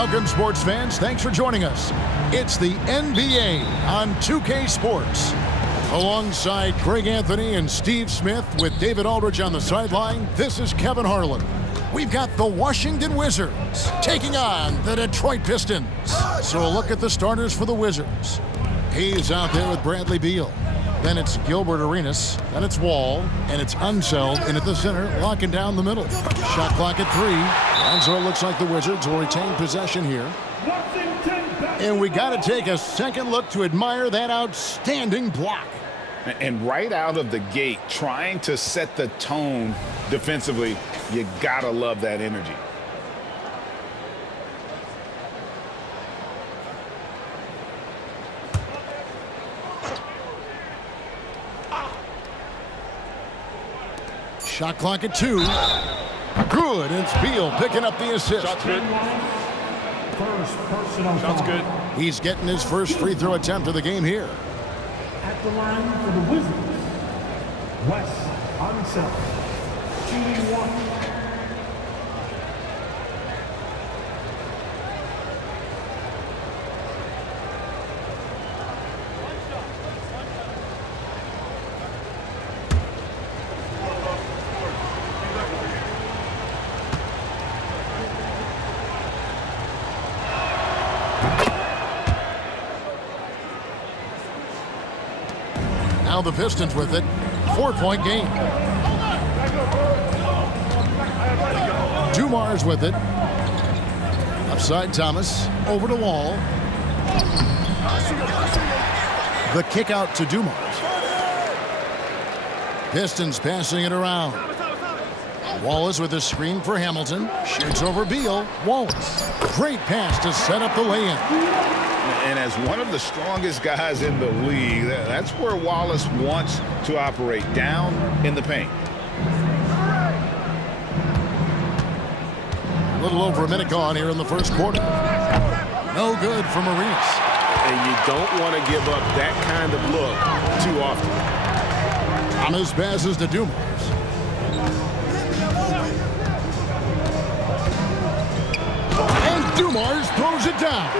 Welcome, sports fans. Thanks for joining us. It's the NBA on 2K Sports. Alongside Greg Anthony and Steve Smith with David Aldridge on the sideline, this is Kevin Harlan. We've got the Washington Wizards taking on the Detroit Pistons. So a look at the starters for the Wizards. He's out there with Bradley Beal. Then it's Gilbert Arenas. Then it's Wall. And it's Unseld in at the center, locking down the middle. Shot clock at 3. And so it looks like the Wizards will retain possession here. And we got to take a second look to admire that outstanding block. And right out of the gate, trying to set the tone defensively, you got to love that energy. Shot clock at 2. Good. It's Beal picking up the assist. Shot's good. First personal Shot's good. He's getting his first free throw attempt of the game here. At the line for the Wizards, Wes Unseld, shooting 1. Now the Pistons with it. 4-point game. Dumars with it. Upside Thomas. Over to Wall. The kick out to Dumars. Pistons passing it around. Wallace with a screen for Hamilton. Shoots over Beal. Wallace. Great pass to set up the lay-in. And as one of the strongest guys in the league, that's where Wallace wants to operate, down in the paint. A little over a minute gone here in the first quarter. No good from Arenas. And you don't want to give up that kind of look too often. Thomas passes to Dumars. And Dumars throws it down.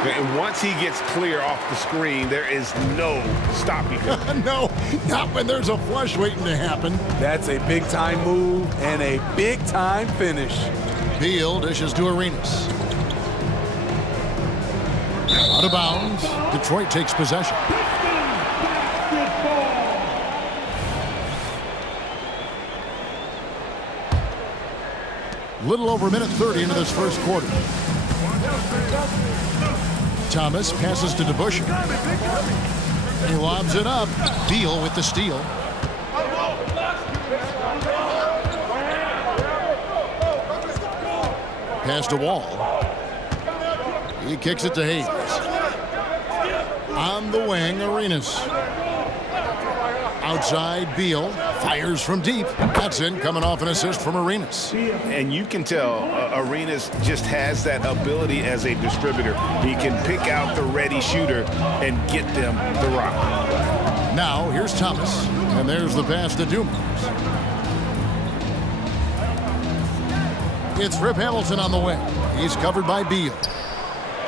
And once he gets clear off the screen, there is no stopping him. No, not when there's a flush waiting to happen. That's a big-time move and a big-time finish. Beal dishes to Arenas. Out of bounds. Detroit takes possession. Little over a minute 30 into this first quarter. Thomas passes to DeBusschere. He lobs it up. Beal with the steal. Pass to Wall. He kicks it to Hayes. On the wing, Arenas. Outside, Beal fires from deep. That's in, coming off an assist from Arenas. And you can tell Arenas just has that ability as a distributor. He can pick out the ready shooter and get them the rock. Now, here's Thomas. And there's the pass to Dumars. It's Rip Hamilton on the way. He's covered by Beal.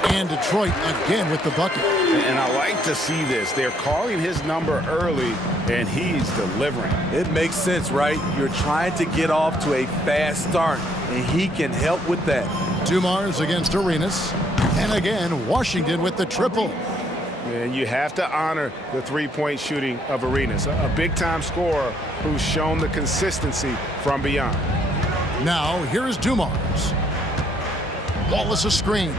And Detroit again with the bucket. And I like to see this. They're calling his number early, and he's delivering. It makes sense, right? You're trying to get off to a fast start, and he can help with that. Dumars against Arenas. And again, Washington with the triple. And you have to honor the three-point shooting of Arenas, a big-time scorer who's shown the consistency from beyond. Now, here's Dumars. Wallace a screen.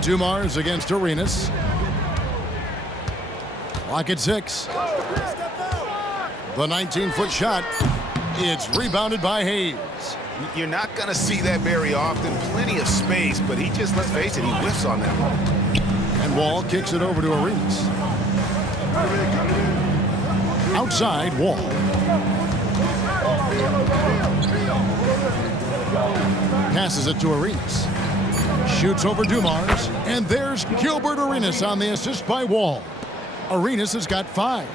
Dumars against Arenas. Clock at 6. The 19-foot shot. It's rebounded by Hayes. You're not going to see that very often. Plenty of space, but he just, let's face it, he whiffs on that one. And Wall kicks it over to Arenas. Outside, Wall. Passes it to Arenas. Shoots over Dumars. And there's Gilbert Arenas on the assist by Wall. Arenas has got 5.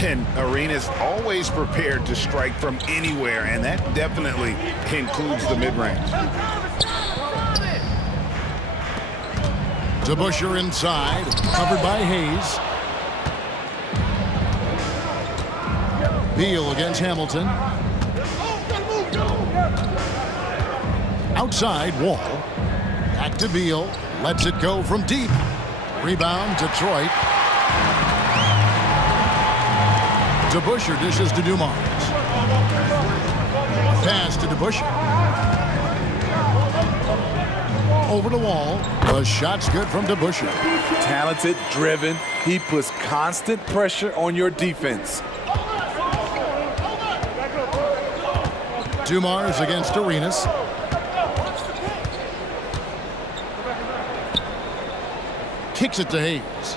And Arenas always prepared to strike from anywhere, and that definitely includes the mid-range. DeBusschere inside, covered by Hayes. Beal against Hamilton. Outside, Wall. Back to Beal. Lets it go from deep. Rebound, Detroit. DeBusschere dishes to Dumars. Pass to DeBusschere. Over to Wall. The shot's good from DeBusschere. Talented, driven. He puts constant pressure on your defense. Dumars against Arenas. Kicks it to Hayes.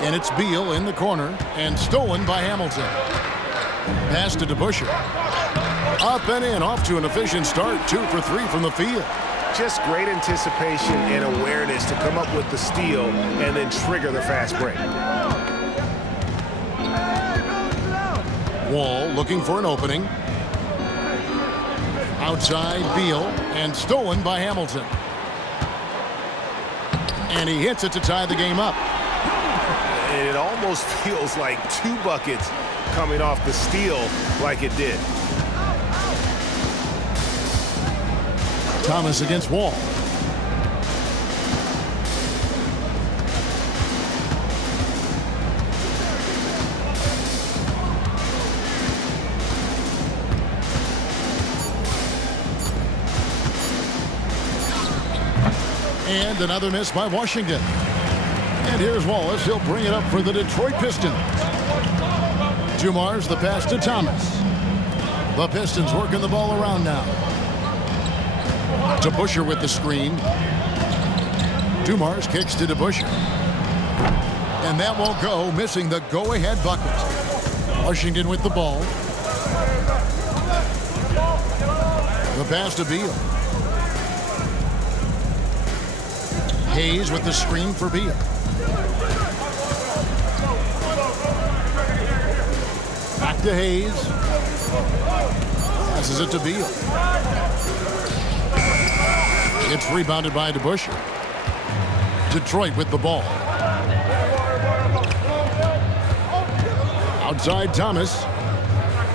And it's Beal in the corner and stolen by Hamilton. Pass to DeBusschere. Up and in, off to an efficient start. 2 for 3 from the field. Just great anticipation and awareness to come up with the steal and then trigger the fast break. Wall looking for an opening. Outside, Beal, and stolen by Hamilton. And he hits it to tie the game up. And it almost feels like 2 buckets coming off the steal like it did. Thomas against Wall. And another miss by Washington. And here's Wallace. He'll bring it up for the Detroit Pistons. Dumars the pass to Thomas. The Pistons working the ball around now. DeBusschere with the screen. Dumars kicks to DeBusschere. And that won't go, missing the go-ahead bucket. Washington with the ball. The pass to Beal. Hayes with the screen for Beal. Back to Hayes. Passes it to Beal. It's rebounded by DeBusschere. Detroit with the ball. Outside Thomas.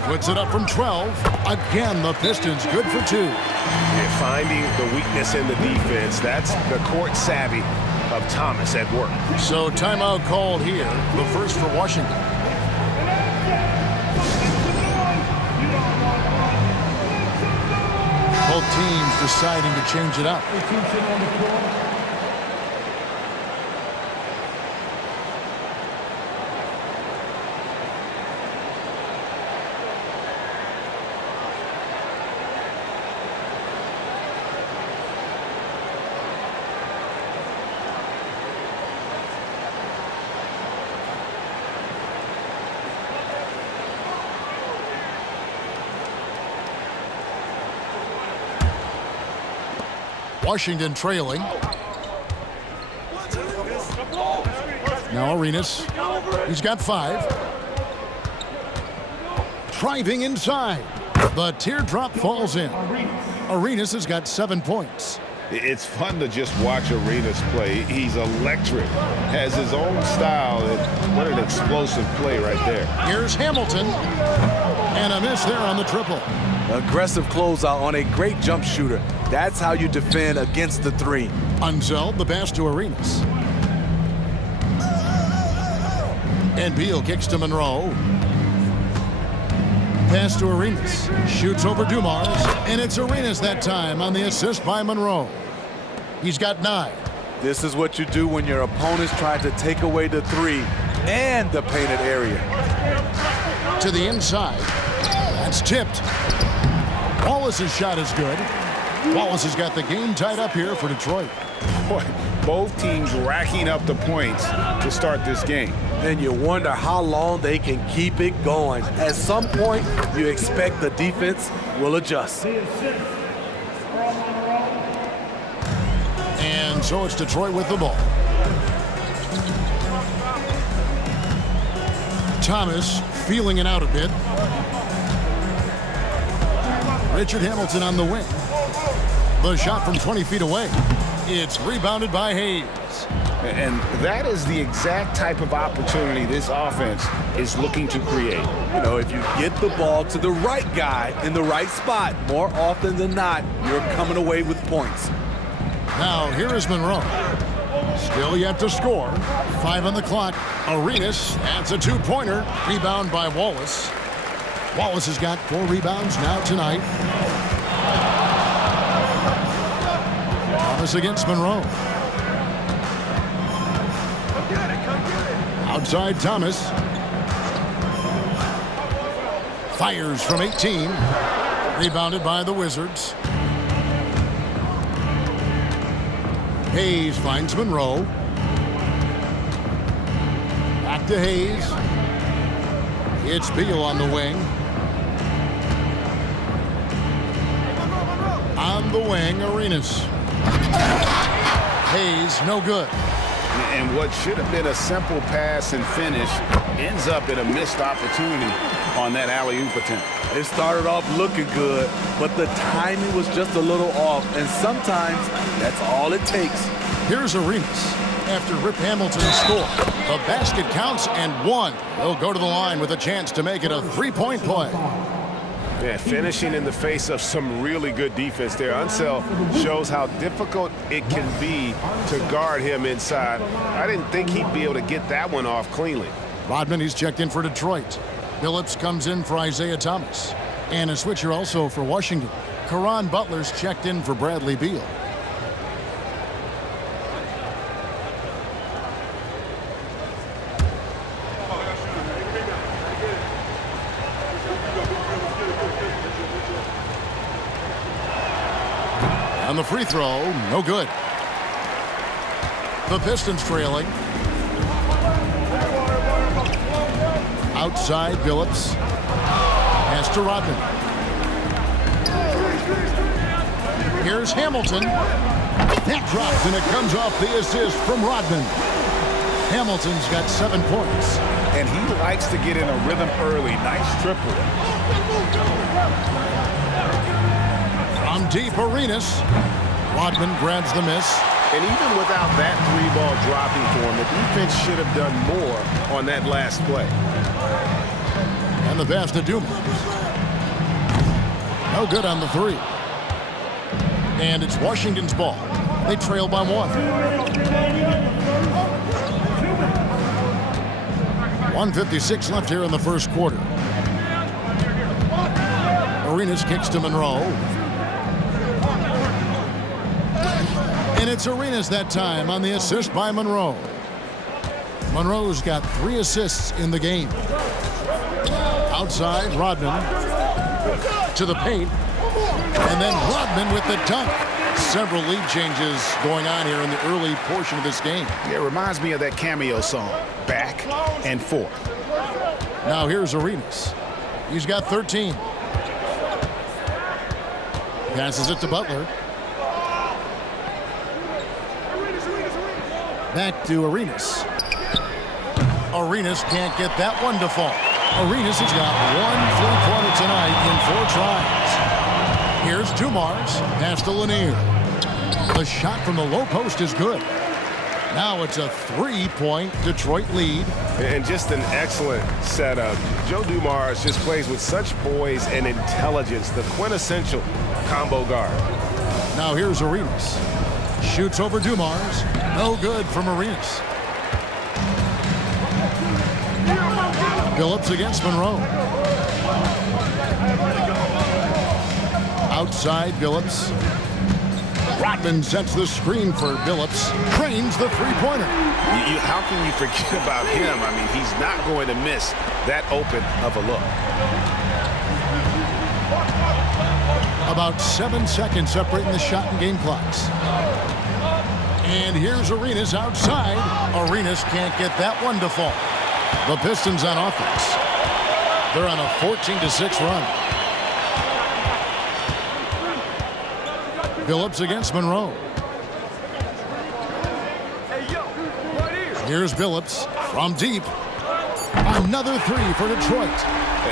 Puts it up from 12. Again, the Pistons good for 2. And finding the weakness in the defense, that's the court savvy of Thomas at work. So timeout called here, the first for Washington. Both teams deciding to change it up. Washington trailing. Now Arenas. He's got 5. Driving inside. The teardrop falls in. Arenas has got 7 points. It's fun to just watch Arenas play. He's electric, has his own style. What an explosive play right there. Here's Hamilton. And a miss there on the triple. Aggressive closeout on a great jump shooter. That's how you defend against the 3. Unseld the pass to Arenas. And Beal kicks to Monroe. Pass to Arenas. Shoots over Dumars. And it's Arenas that time on the assist by Monroe. He's got 9. This is what you do when your opponents try to take away the 3 and the painted area. To the inside. That's tipped. Wallace's shot is good. Wallace has got the game tied up here for Detroit. Boy, both teams racking up the points to start this game. And you wonder how long they can keep it going. At some point, you expect the defense will adjust. And so it's Detroit with the ball. Thomas feeling it out a bit. Richard Hamilton on the wing. The shot from 20 feet away. It's rebounded by Hayes. And that is the exact type of opportunity this offense is looking to create. You know, if you get the ball to the right guy in the right spot, more often than not, you're coming away with points. Now, here is Monroe. Still yet to score. 5 on the clock. Arenas, that's a two-pointer. Rebound by Wallace. Wallace has got 4 rebounds now tonight. Thomas against Monroe. Outside Thomas. Fires from 18. Rebounded by the Wizards. Hayes finds Monroe. Back to Hayes. It's Beal on the wing. On the wing, Arenas. Hayes, no good. And what should have been a simple pass and finish ends up in a missed opportunity on that alley-oop attempt. It started off looking good, but the timing was just a little off, and sometimes that's all it takes. Here's Arenas after Rip Hamilton scored. The basket counts and 1. He'll go to the line with a chance to make it a 3-point play. Yeah, finishing in the face of some really good defense there. Unseld shows how difficult it can be to guard him inside. I didn't think he'd be able to get that one off cleanly. Rodman, he's checked in for Detroit. Phillips comes in for Isaiah Thomas. And a switcher also for Washington. Caron Butler's checked in for Bradley Beal. On the free throw, no good. The Pistons trailing. Outside, Phillips. Pass to Rodman. Here's Hamilton. That drops, and it comes off the assist from Rodman. Hamilton's got 7 points. And he likes to get in a rhythm early. Nice triple. From deep, Arenas. Rodman grabs the miss. And even without that 3-ball dropping for him, the defense should have done more on that last play. And the pass to Dumas. No good on the 3. And it's Washington's ball. They trail by 1. 1:56 left here in the first quarter. Arenas kicks to Monroe. And it's Arenas that time on the assist by Monroe. Monroe's got 3 assists in the game. Outside, Rodman to the paint. And then Rodman with the dunk. Several lead changes going on here in the early portion of this game. It reminds me of that cameo song, Back and Forth. Now here's Arenas. He's got 13. Passes it to Butler. Back to Arenas. Arenas can't get that one to fall. Arenas has got 1 3-pointer tonight in 4 tries. Here's Dumars. Pass to Lanier. The shot from the low post is good. Now it's a 3-point Detroit lead. And just an excellent setup. Joe Dumars just plays with such poise and intelligence, the quintessential combo guard. Now here's Arenas. Shoots over Dumars. No good from Arenas. Phillips against Monroe. Outside, Phillips. Rodman sets the screen for Phillips. Trains the 3-pointer. How can you forget about him? I mean, he's not going to miss that open of a look. About 7 seconds separating the shot and game clocks. And here's Arenas outside. Arenas can't get that one to fall. The Pistons on offense. They're on a 14-6 run. Phillips against Monroe. Here's Phillips from deep. Another three for Detroit.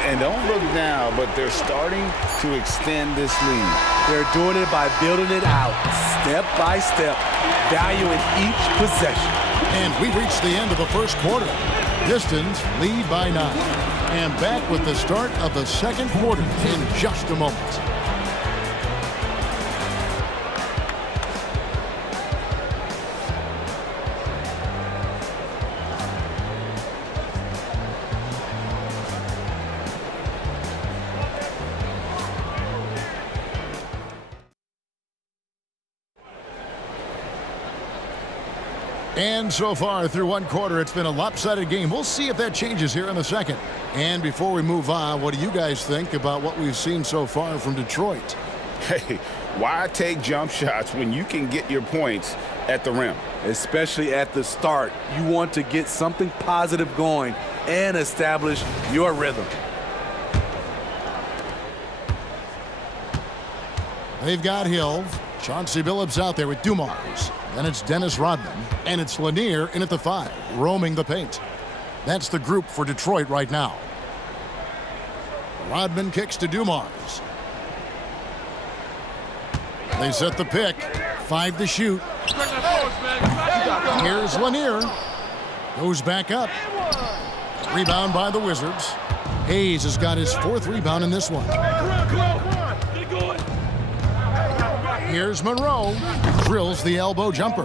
And don't look now, but they're starting to extend this lead. They're doing it by building it out, step by step, valuing each possession. And we've reached the end of the first quarter. Pistons lead by 9. And back with the start of the second quarter in just a moment. And so far through one quarter, it's been a lopsided game. We'll see if that changes here in the second. And before we move on, what do you guys think about what we've seen so far from Detroit? Hey, why take jump shots when you can get your points at the rim? Especially at the start, you want to get something positive going and establish your rhythm. They've got Hill. Chauncey Billups out there with Dumars. Then it's Dennis Rodman. And it's Lanier in at the 5, roaming the paint. That's the group for Detroit right now. Rodman kicks to Dumars. They set the pick. 5 to shoot. Here's Lanier. Goes back up. Rebound by the Wizards. Hayes has got his 4th rebound in this one. Here's Monroe. Drills the elbow jumper.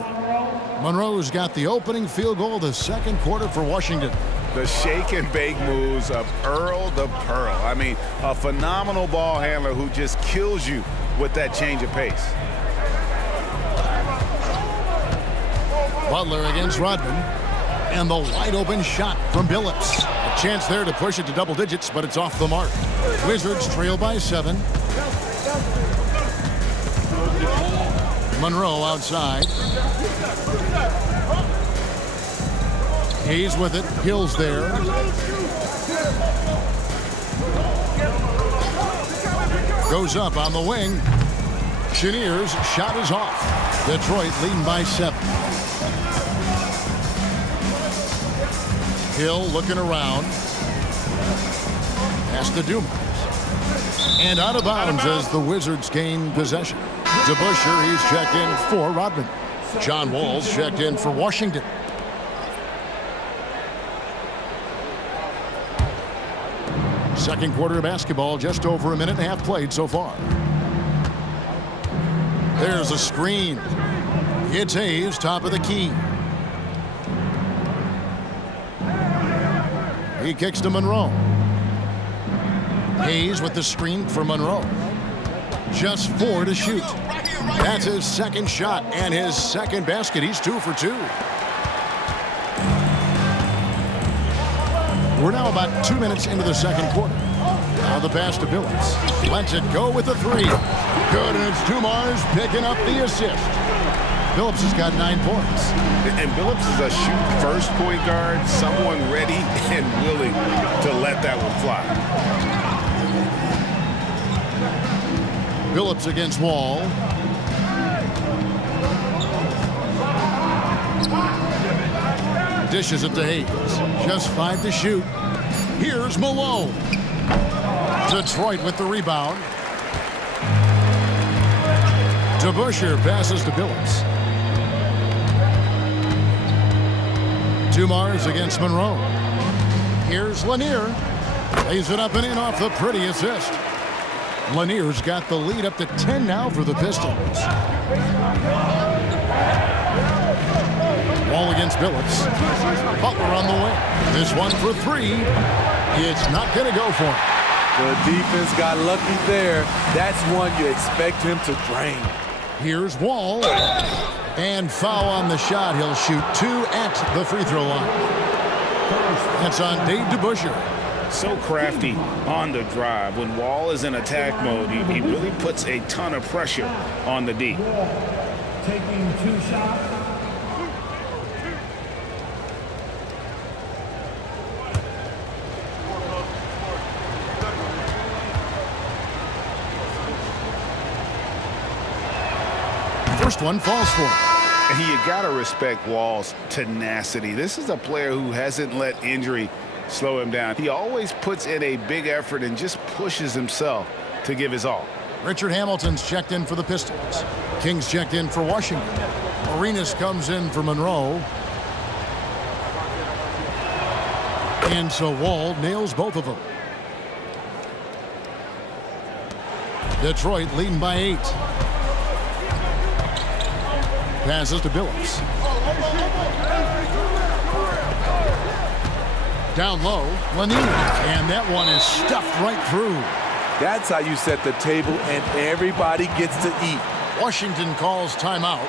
Monroe's got the opening field goal of the second quarter for Washington. The shake and bake moves of Earl the Pearl. I mean, a phenomenal ball handler who just kills you with that change of pace. Butler against Rodman. And the wide open shot from Billups. A chance there to push it to double digits, but it's off the mark. Wizards trail by 7. Monroe outside. Hayes with it. Hill's there. Goes up on the wing. Chenier's shot is off. Detroit leading by 7. Hill looking around. Pass to Dumars. And out of bounds as the Wizards gain possession. DeBusschere, he's checked in for Rodman. John Wall's checked in for Washington. Second quarter of basketball, just over a minute and a half played so far. There's a screen. It's Hayes, top of the key. He kicks to Monroe. Hayes with the screen for Monroe. Just 4 to shoot. That's his second shot and his second basket. He's 2 for 2. We're now about 2 minutes into the second quarter. Now the pass to Billups. Lets it go with the 3. Good, and it's Dumars picking up the assist. Billups has got 9 points. And Billups is a shoot-first point guard, someone ready and willing to let that one fly. Billups against Wall. Dishes it to Hayes. Just 5 to shoot. Here's Malone. Detroit with the rebound. DeBusschere passes to Billups. Dumars against Monroe. Here's Lanier. Lays it up and in off the pretty assist. Lanier's got the lead up to 10 now for the Pistons. Wall against Billups. Butler on the wing. This one for 3. It's not going to go for him. The defense got lucky there. That's one you expect him to drain. Here's Wall. And foul on the shot. He'll shoot 2 at the free throw line. That's on Dave DeBusschere. So crafty on the drive. When Wall is in attack mode, he really puts a ton of pressure on the D. Taking 2 shots. First one falls for him. And you got to respect Wall's tenacity. This is a player who hasn't let injury slow him down. He always puts in a big effort and just pushes himself to give his all. Richard Hamilton's checked in for the Pistons. King's checked in for Washington. Arenas comes in for Monroe. And so Wall nails both of them. Detroit leading by 8. Passes to Billups. Down low, Lanier. And that one is stuffed right through. That's how you set the table and everybody gets to eat. Washington calls timeout.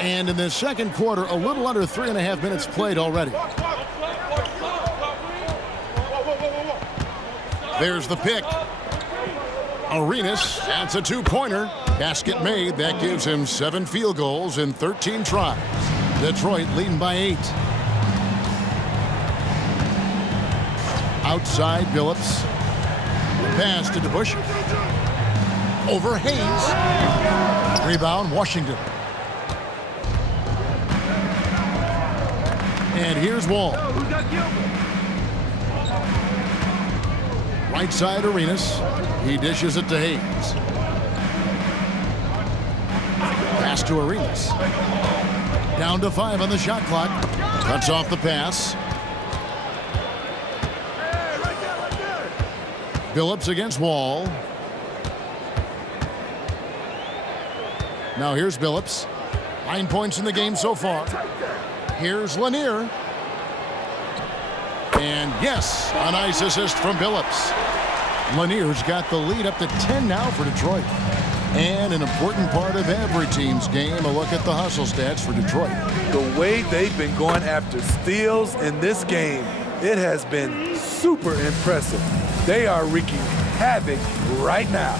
And in the second quarter, a little under 3.5 minutes played already. There's the pick. Arenas, that's a two-pointer. Basket made. That gives him 7 field goals in 13 tries. Detroit leading by 8. Outside, Billups. The pass to DeBusch. Over Hayes. Rebound, Washington. And here's Wall. Right side, Arenas. He dishes it to Hayes. Pass to Arenas. Down to 5 on the shot clock. Cuts off the pass. Billups against Wall. Now here's Billups. 9 points in the game so far. Here's Lanier. And yes, a nice assist from Billups. Lanier's got the lead up to 10 now for Detroit. And an important part of every team's game, a look at the hustle stats for Detroit. The way they've been going after steals in this game, it has been super impressive. They are wreaking havoc right now.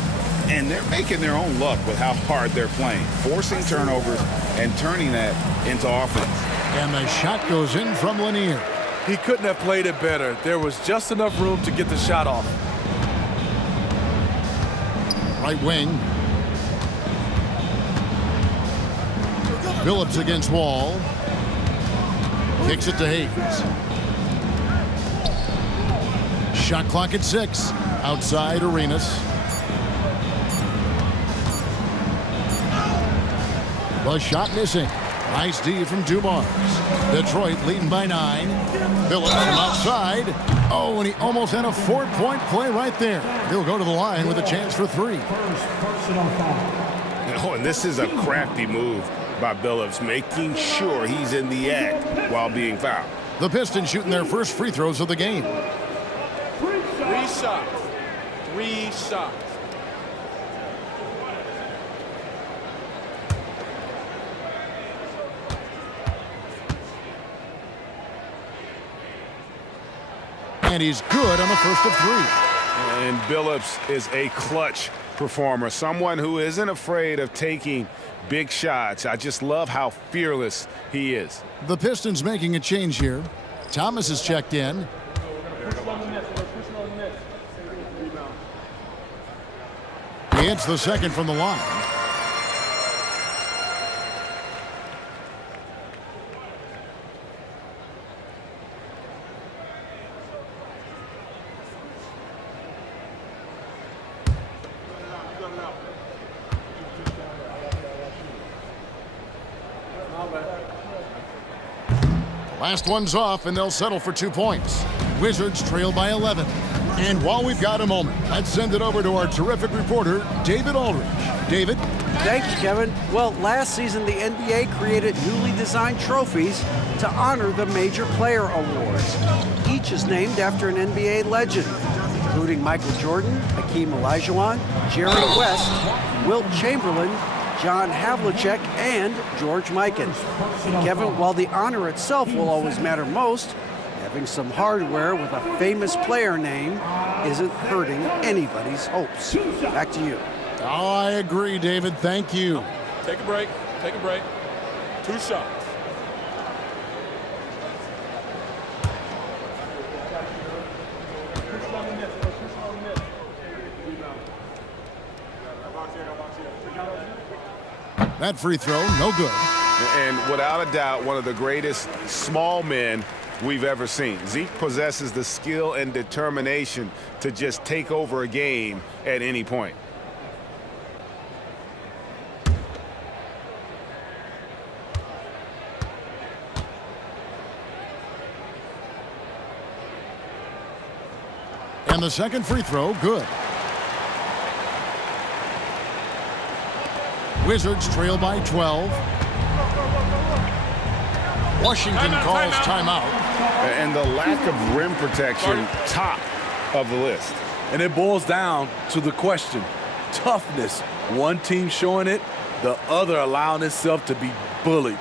And they're making their own luck with how hard they're playing, forcing turnovers and turning that into offense. And the shot goes in from Lanier. He couldn't have played it better. There was just enough room to get the shot off. Right wing. Billups against Wall. Kicks it to Hayes. Shot clock at 6. Outside, Arenas. The shot missing. Nice D from 2 bars. Detroit leading by 9. Billups from outside. Oh, and he almost had a 4-point play right there. He'll go to the line with a chance for 3. First personal foul. Oh, and this is a crafty move by Billups, making sure he's in the act while being fouled. The Pistons shooting their first free throws of the game. 3 shots. 3 shots. And he's good on the first of 3. And Billups is a clutch performer, someone who isn't afraid of taking big shots. I just love how fearless he is. The Pistons making a change here. Thomas is checked in. He hits the second from the line. Last one's off, and they'll settle for 2 points. Wizards trail by 11. And while we've got a moment, let's send it over to our terrific reporter, David Aldridge. David? Thank you, Kevin. Well, last season, the NBA created newly designed trophies to honor the major player awards. Each is named after an NBA legend, including Michael Jordan, Hakeem Olajuwon, Jerry West, Wilt Chamberlain, John Havlicek, and George Mikan. And Kevin, while the honor itself will always matter most, having some hardware with a famous player name isn't hurting anybody's hopes. Back to you. Oh, I agree, David. Thank you. Take a break. Take a break. 2 shots. That free throw, no good. And without a doubt, one of the greatest small men we've ever seen. Zeke possesses the skill and determination to just take over a game at any point. And the second free throw, good. Wizards trail by 12. Washington calls timeout. And the lack of rim protection, top of the list. And it boils down to the question, toughness. One team showing it, the other allowing itself to be bullied.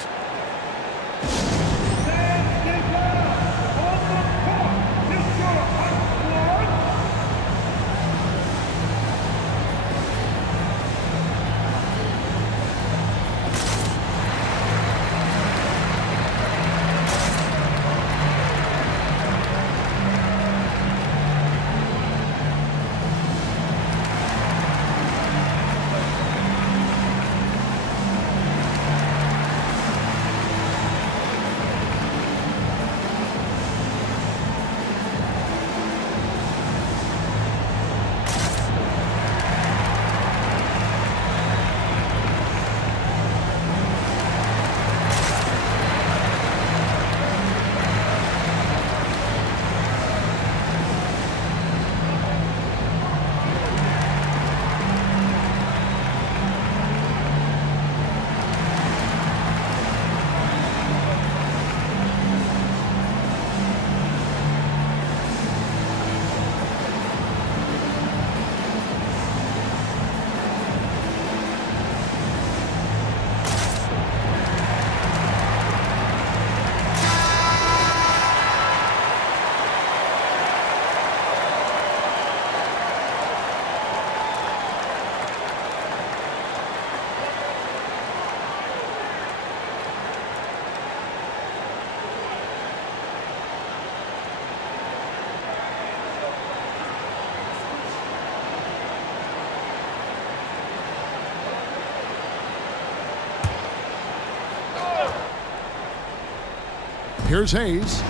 Here's Hayes.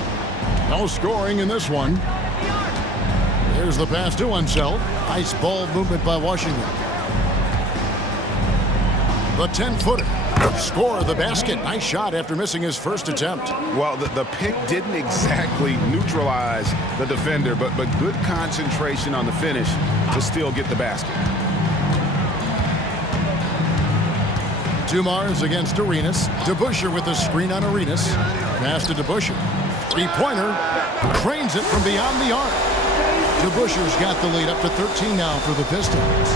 No scoring in this one. Here's the pass to Unseld. Nice ball movement by Washington. The 10-footer. Score the basket. Nice shot after missing his first attempt. Well, the pick didn't exactly neutralize the defender, but good concentration on the finish to still get the basket. Dumars against Arenas. DeBusschere with the screen on Arenas. Pass to DeBusschere. Three-pointer. Trains it from beyond the arc. DeBusschere's got the lead up to 13 now for the Pistons.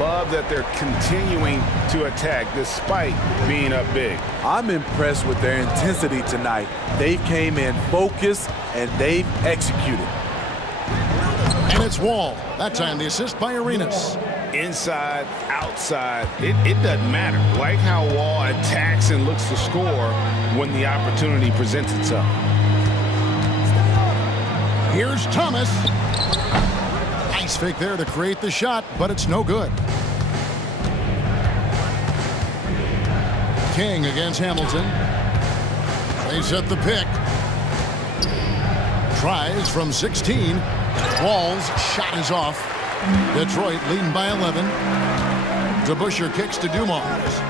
Love that they're continuing to attack despite being up big. I'm impressed with their intensity tonight. They came in focused and they've executed. And it's Wall. That time the assist by Arenas. Inside, outside, it doesn't matter. Like how Wall attacks and looks to score when the opportunity presents itself. Here's Thomas. Nice fake there to create the shot, but it's no good. King against Hamilton. They set the pick. Tries from 16. Wall's shot is off. Detroit leading by 11. DeBusschere kicks to Dumars.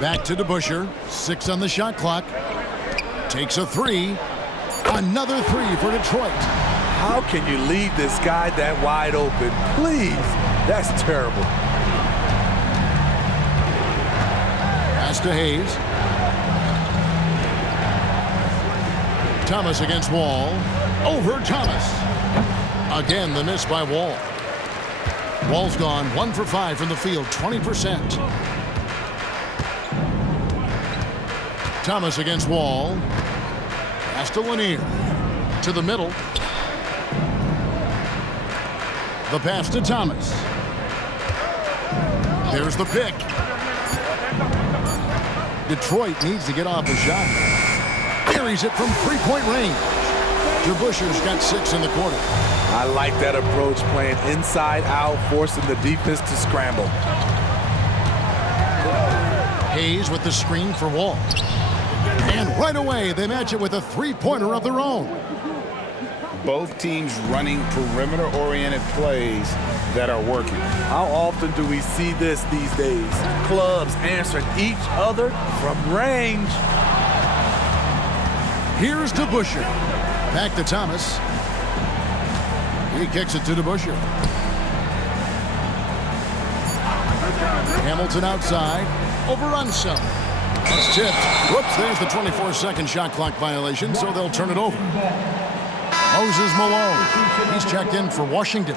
Back to DeBusschere. 6 on the shot clock. Takes a 3. Another 3 for Detroit. How can you leave this guy that wide open? Please. That's terrible. Pass to Hayes. Thomas against Wall. Over Thomas. Again, the miss by Wall. Wall's gone 1 for 5 from the field, 20%. Thomas against Wall. Pass to Lanier. To the middle. The pass to Thomas. There's the pick. Detroit needs to get off the shot. Buries it from three-point range. DeBusschere's got 6 in the quarter. I like that approach, playing inside out, forcing the defense to scramble. Hayes with the screen for Wall. And right away, they match it with a three-pointer of their own. Both teams running perimeter-oriented plays that are working. How often do we see this these days? Clubs answering each other from range. Here's DeBusschere. Back to Thomas. He kicks it to DeBusschere. Hamilton outside. Over Unseld. That's tipped. Whoops, there's the 24-second shot clock violation, so they'll turn it over. Moses Malone. He's checked in for Washington.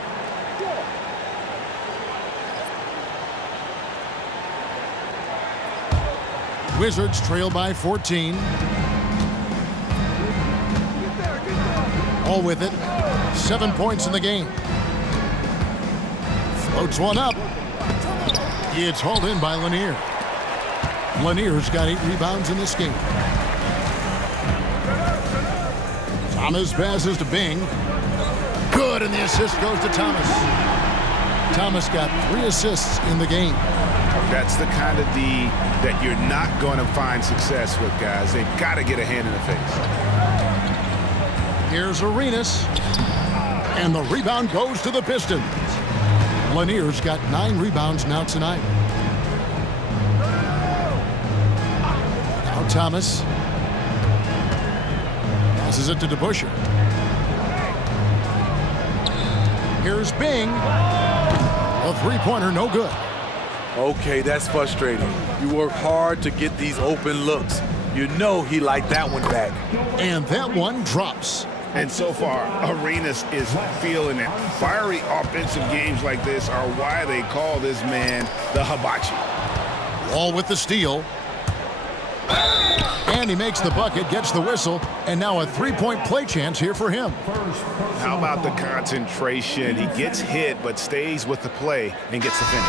Wizards trail by 14. All with it. 7 points in the game. Floats one up. It's hauled in by Lanier. Lanier's got 8 rebounds in this game. Thomas passes to Bing. Good, and the assist goes to Thomas. Thomas got 3 assists in the game. That's the kind of D that you're not going to find success with, guys. They've got to get a hand in the face. Here's Arenas. And the rebound goes to the Pistons. Lanier's got 9 rebounds now tonight. Now Thomas. Passes it to DeBusschere. Here's Bing. A three-pointer, no good. Okay, that's frustrating. You work hard to get these open looks. You know he liked that one back. And that one drops. And so far, Arenas is feeling it. Fiery offensive games like this are why they call this man the hibachi. Wall with the steal. And he makes the bucket, gets the whistle, and now a three-point play chance here for him. How about the concentration? He gets hit, but stays with the play and gets the finish.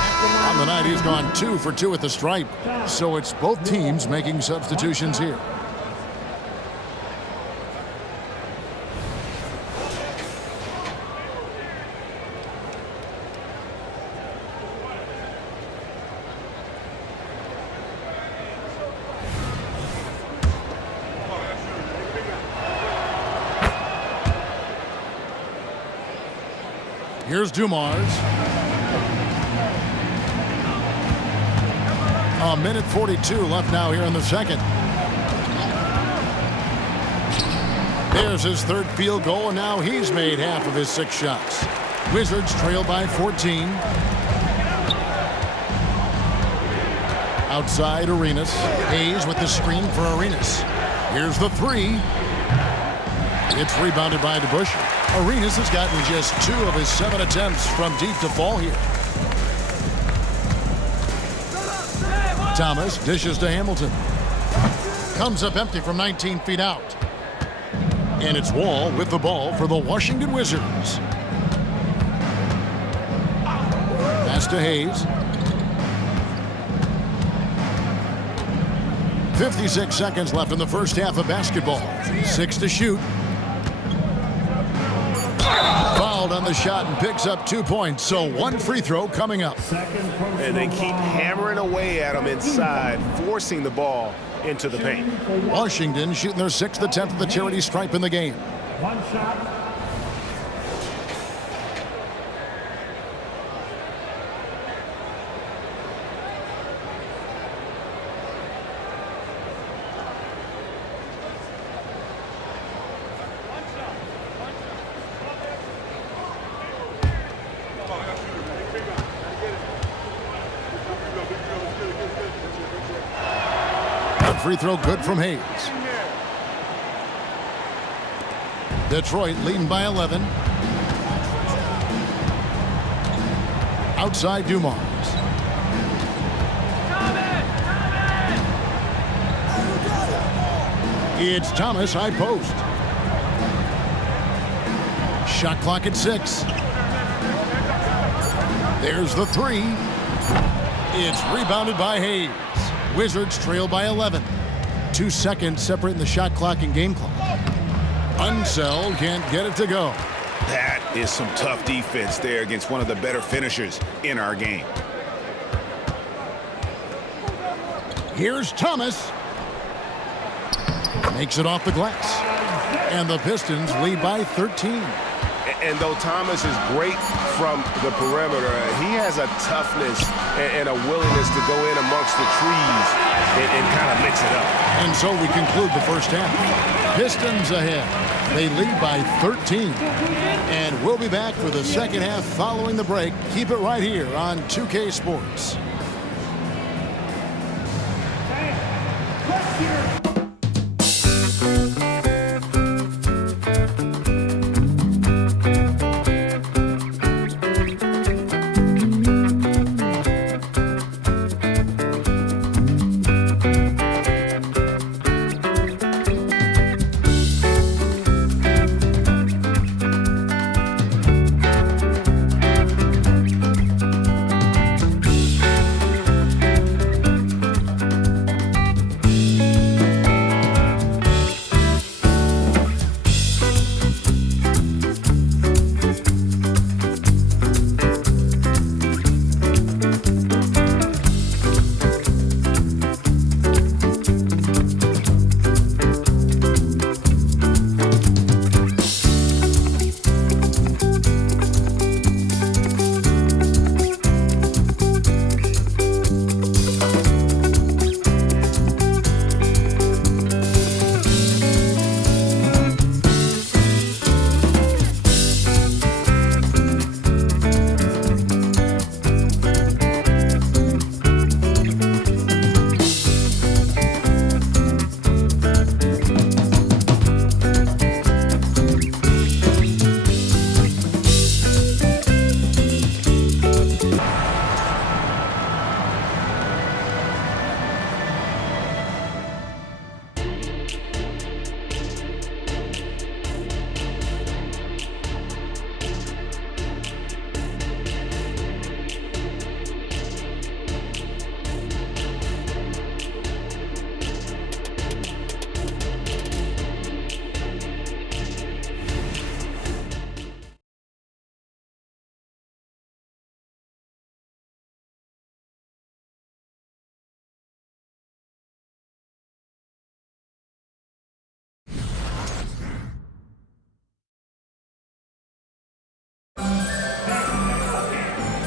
On the night, he's gone 2 for 2 at the stripe. So it's both teams making substitutions here. Here's Dumars. A minute 42 left now here in the second. There's his 3rd field goal, and now he's made half of his 6 shots. Wizards trail by 14. Outside Arenas. Hayes with the screen for Arenas. Here's the 3. It's rebounded by DeBusschere. Arenas has gotten just 2 of his 7 attempts from deep to fall here. Thomas dishes to Hamilton. Comes up empty from 19 feet out. And it's Wall with the ball for the Washington Wizards. Pass to Hayes. 56 seconds left in the first half of basketball. 6 to shoot. Fouled on the shot and picks up 2 points. So 1 free throw coming up. And they keep hammering away at him inside, forcing the ball into the paint. Washington shooting their 6th attempt at the charity stripe in the game. One shot. Free throw good from Hayes. Detroit leading by 11. Outside Dumars. It's Thomas, high post. Shot clock at 6. There's the 3. It's rebounded by Hayes. Wizards trail by 11. 2 seconds separating the shot clock and game clock. Unseld can't get it to go. That is some tough defense there against one of the better finishers in our game. Here's Thomas. Makes it off the glass. And the Pistons lead by 13. And though Thomas is great from the perimeter, he has a toughness and a willingness to go in amongst the trees and kind of mix it up. And so we conclude the first half. Pistons ahead. They lead by 13. And we'll be back for the second half following the break. Keep it right here on 2K Sports.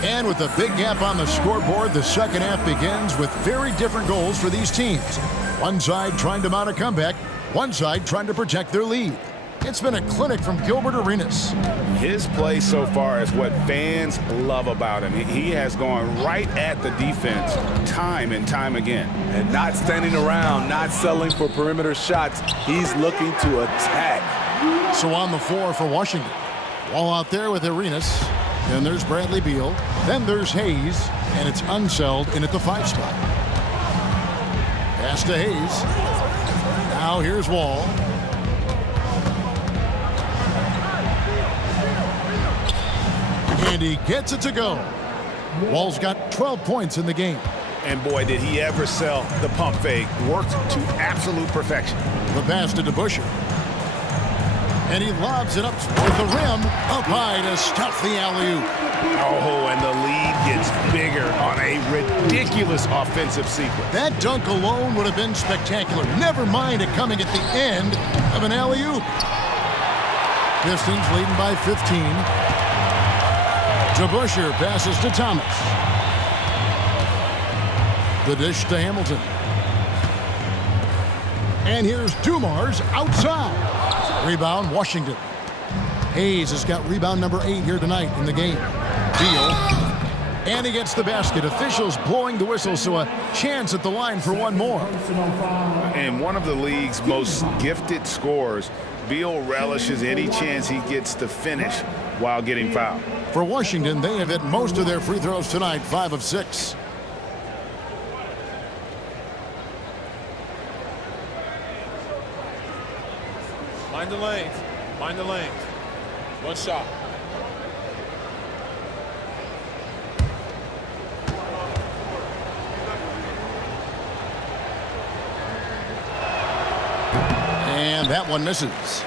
And with a big gap on the scoreboard, the second half begins with very different goals for these teams. One side trying to mount a comeback, one side trying to protect their lead. It's been a clinic from Gilbert Arenas. His play so far is what fans love about him. He has gone right at the defense time and time again. And not standing around, not settling for perimeter shots. He's looking to attack. So on the floor for Washington. Wall out there with Arenas. Then there's Bradley Beal. Then there's Hayes. And it's Unseld in at the 5 spot. Pass to Hayes. Now here's Wall. And he gets it to go. Wall's got 12 points in the game. And boy, did he ever sell the pump fake. Worked to absolute perfection. The pass to DeBusschere. And he lobs it up with the rim. Up high to stuff the alley-oop. Oh, and the lead gets bigger on a ridiculous offensive sequence. That dunk alone would have been spectacular. Never mind it coming at the end of an alley-oop. Pistons leading by 15. DeBusschere passes to Thomas. The dish to Hamilton. And here's Dumars outside. Rebound, Washington. Hayes has got rebound number 8 here tonight in the game. Beal. And he gets the basket. Officials blowing the whistle, so a chance at the line for one more. And one of the league's most gifted scorers, Beal relishes any chance he gets to finish while getting fouled. For Washington, they have hit most of their free throws tonight, 5 of 6. Mind the lanes. Mind the lanes. One shot. And that one misses.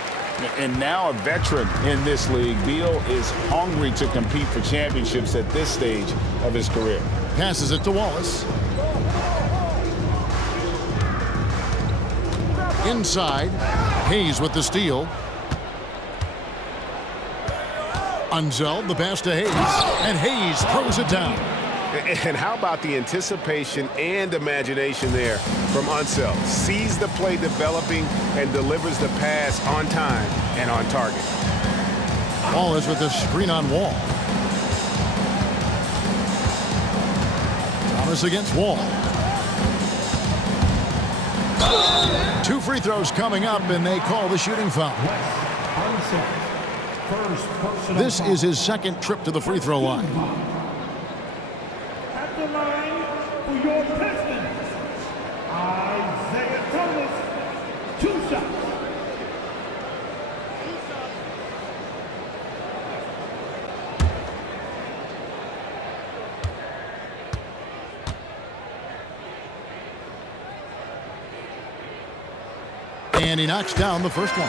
And now a veteran in this league, Beal is hungry to compete for championships at this stage of his career. Passes it to Wallace. Inside, Hayes with the steal. Unzeld, the pass to Hayes. And Hayes throws it down. And how about the anticipation and imagination there from Unseld? Sees the play developing and delivers the pass on time and on target. Ball is with the screen on Wall. Thomas against Wall. 2 free throws coming up, and they call the shooting foul. This is his second trip to the free throw line. At the line for your Pistons, Isaiah Thomas, 2 shots. And he knocks down the first one.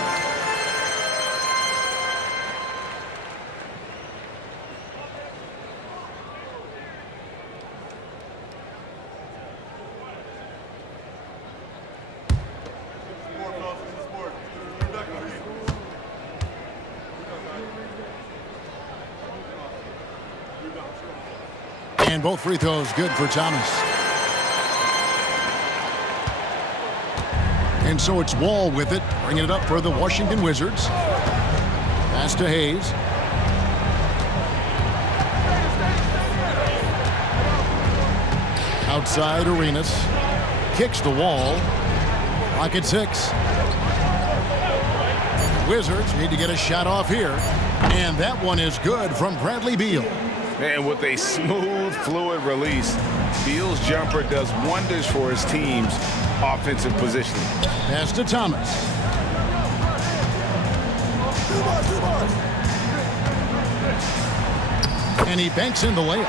And both free throws good for Thomas. And so it's Wall with it, bringing it up for the Washington Wizards. Pass to Hayes. Outside Arenas. Kicks the Wall. Clock at 6. Wizards need to get a shot off here. And that one is good from Bradley Beal. And with a smooth, fluid release, Beal's jumper does wonders for his team's offensive positioning. Pass to Thomas. And he banks in the layup.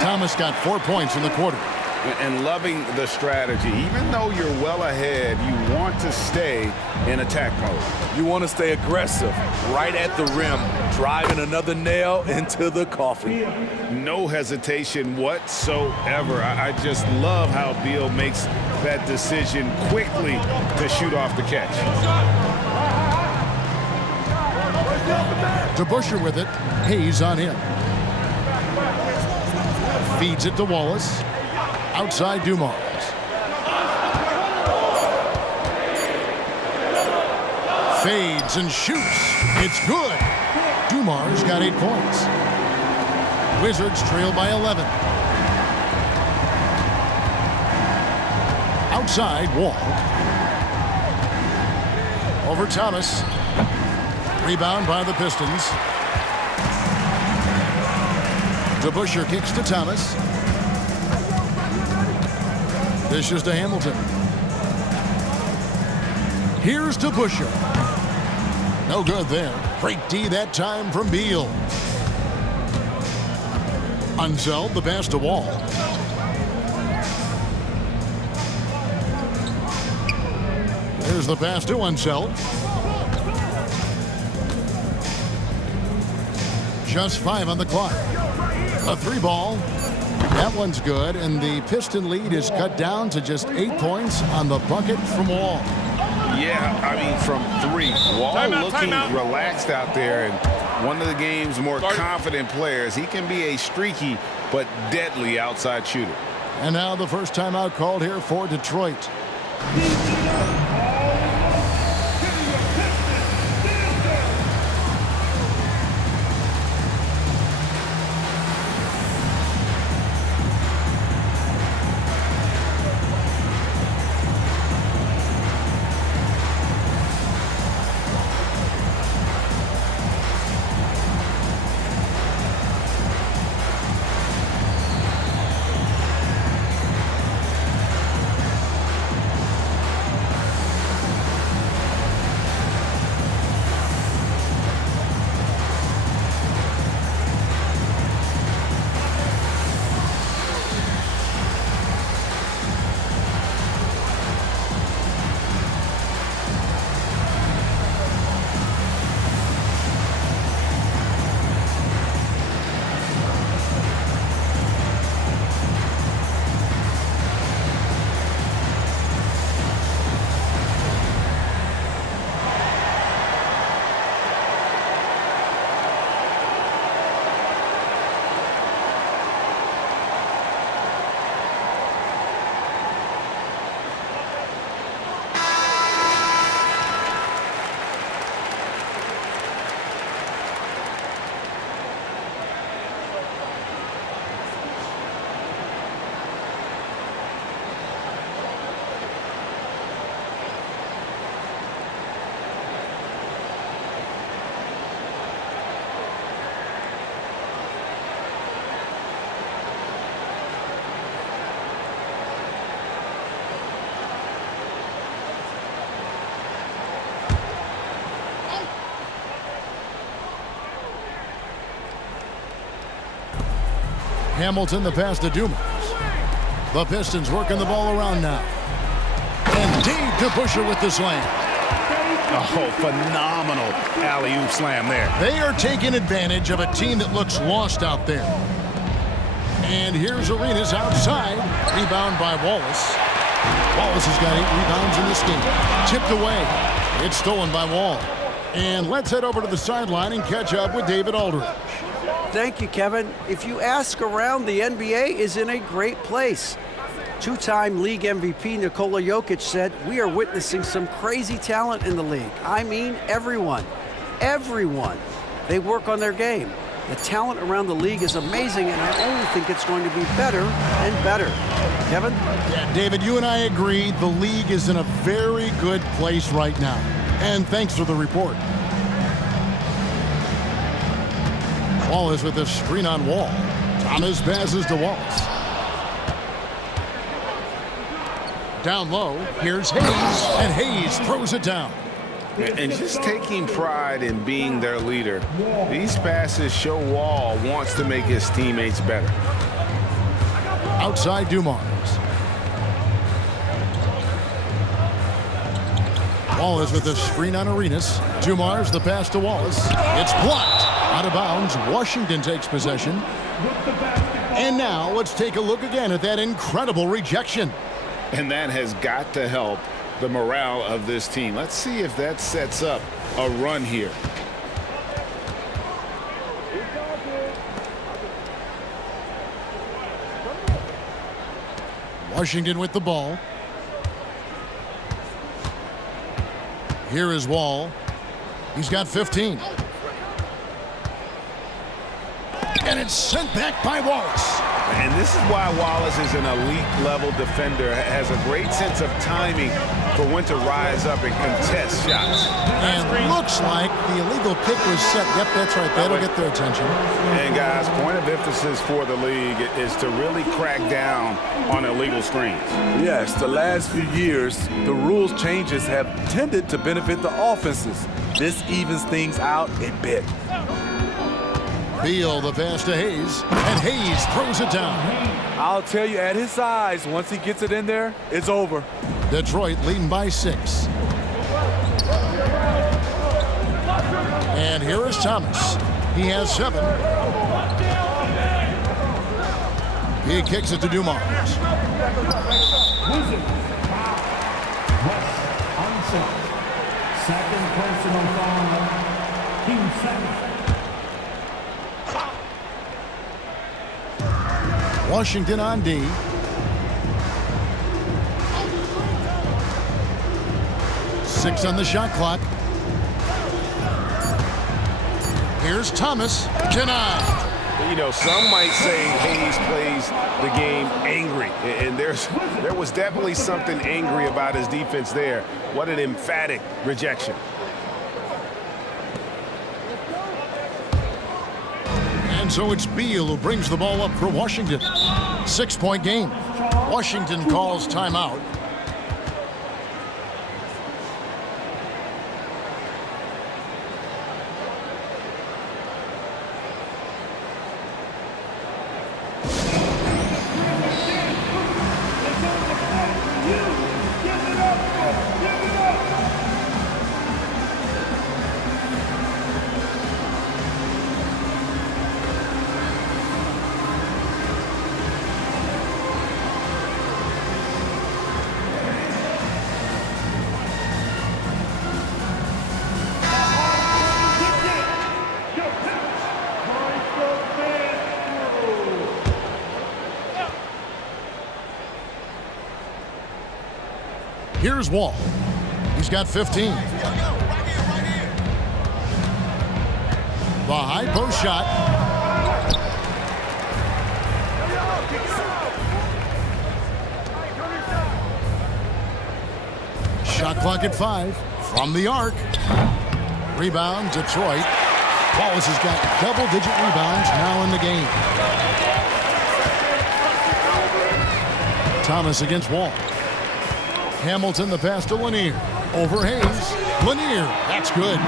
Thomas got 4 points in the quarter. And loving the strategy. Even though you're well ahead, you want to stay in attack mode. You want to stay aggressive, right at the rim, driving another nail into the coffin. No hesitation whatsoever. I just love how Beal makes that decision quickly to shoot off the catch. DeBusschere with it. Hayes on him. Feeds it to Wallace. Outside Dumars. Fades and shoots. It's good. Dumars got 8 points. Wizards trail by 11. Outside Wall. Over Thomas. Rebound by the Pistons. DeBusschere kicks to Thomas. Dishes to Hamilton. Here's to Busher. No good there. Great D that time from Beal. Unseld, the pass to Wall. Here's the pass to Unseld. Just 5 on the clock. A 3-ball. That one's good, and the Piston lead is cut down to just 8 points on the bucket from Wall. Yeah, I mean, from 3. Wall looking relaxed out there, and one of the game's more confident players. He can be a streaky but deadly outside shooter. And now the first timeout called here for Detroit. Hamilton, the pass to Dumas. The Pistons working the ball around now. And deep to Busher with the slam. Oh, phenomenal alley-oop slam there. They are taking advantage of a team that looks lost out there. And here's Arenas outside. Rebound by Wallace. Wallace has got 8 rebounds in this game. Tipped away. It's stolen by Wall. And let's head over to the sideline and catch up with David Aldridge. Thank you, Kevin. If you ask around, the NBA is in a great place. 2-time league MVP Nikola Jokic said, "We are witnessing some crazy talent in the league." I mean, everyone. Everyone. They work on their game. The talent around the league is amazing, and I only think it's going to be better and better. Kevin? Yeah, David, you and I agree the league is in a very good place right now. And thanks for the report. Wallace with a screen on Wall. Thomas passes to Wallace. Down low, here's Hayes, and Hayes throws it down. And just taking pride in being their leader, these passes show Wall wants to make his teammates better. Outside Dumars. Wallace with a screen on Arenas. Dumars, the pass to Wallace. It's blocked. Out of bounds. Washington takes possession. And now let's take a look again at that incredible rejection. And that has got to help the morale of this team. Let's see if that sets up a run here. Washington with the ball. Here is Wall. He's got 15. And it's sent back by Wallace. And this is why Wallace is an elite level defender, has a great sense of timing but when to rise up and contest shots. And looks like the illegal pick was set. Yep, that's right. That'll get their attention. And guys, point of emphasis for the league is to really crack down on illegal screens. Yes, the last few years, the rules changes have tended to benefit the offenses. This evens things out a bit. Beal the pass to Hayes, and Hayes throws it down. I'll tell you, at his size, once he gets it in there, it's over. Detroit leading by 6. And here is Thomas. He has 7. He kicks it to Dumars. Second personal foul. Team 7. Washington on D. Six on the shot clock. Here's Thomas. Denied. You know, some might say Hayes plays the game angry, and there was definitely something angry about his defense there. What an emphatic rejection. And so it's Beal who brings the ball up for Washington. 6-point game. Washington calls timeout. Here's Wall. He's got 15. The high post shot. Shot clock at 5. From the arc. Rebound, Detroit. Wallace has got double-digit rebounds now in the game. Thomas against Wall. Hamilton the pass to Lanier. Over Hayes. Lanier. That's good.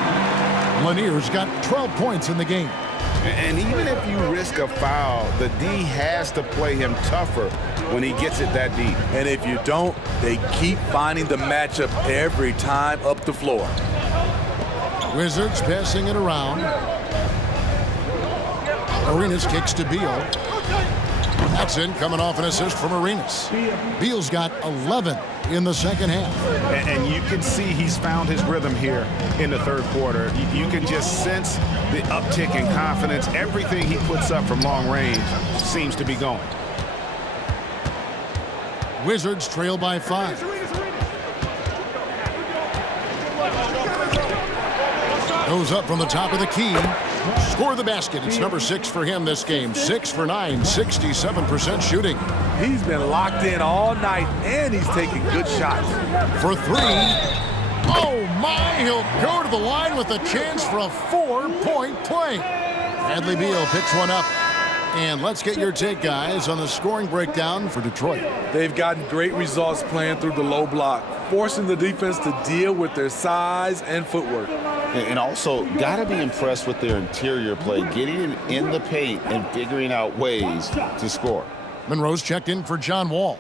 Lanier's got 12 points in the game. And even if you risk a foul, the D has to play him tougher when he gets it that deep. And if you don't, they keep finding the matchup every time up the floor. Wizards passing it around. Arenas kicks to Beal. That's in, coming off an assist from Arenas. Beal's got 11 in the second half. And you can see he's found his rhythm here in the third quarter. You can just sense the uptick in confidence. Everything he puts up from long range seems to be going. Wizards trail by 5. Goes up from the top of the key. Score the basket. It's number 6 for him this game. 6 for 9, 67% shooting. He's been locked in all night, and he's taking good shots. For 3. Oh, my. He'll go to the line with a chance for a 4-point play. Bradley Beal picks one up. And let's get your take, guys, on the scoring breakdown for Detroit. They've gotten great results playing through the low block, forcing the defense to deal with their size and footwork. And also, got to be impressed with their interior play, getting in the paint and figuring out ways to score. Monroe's checked in for John Wall.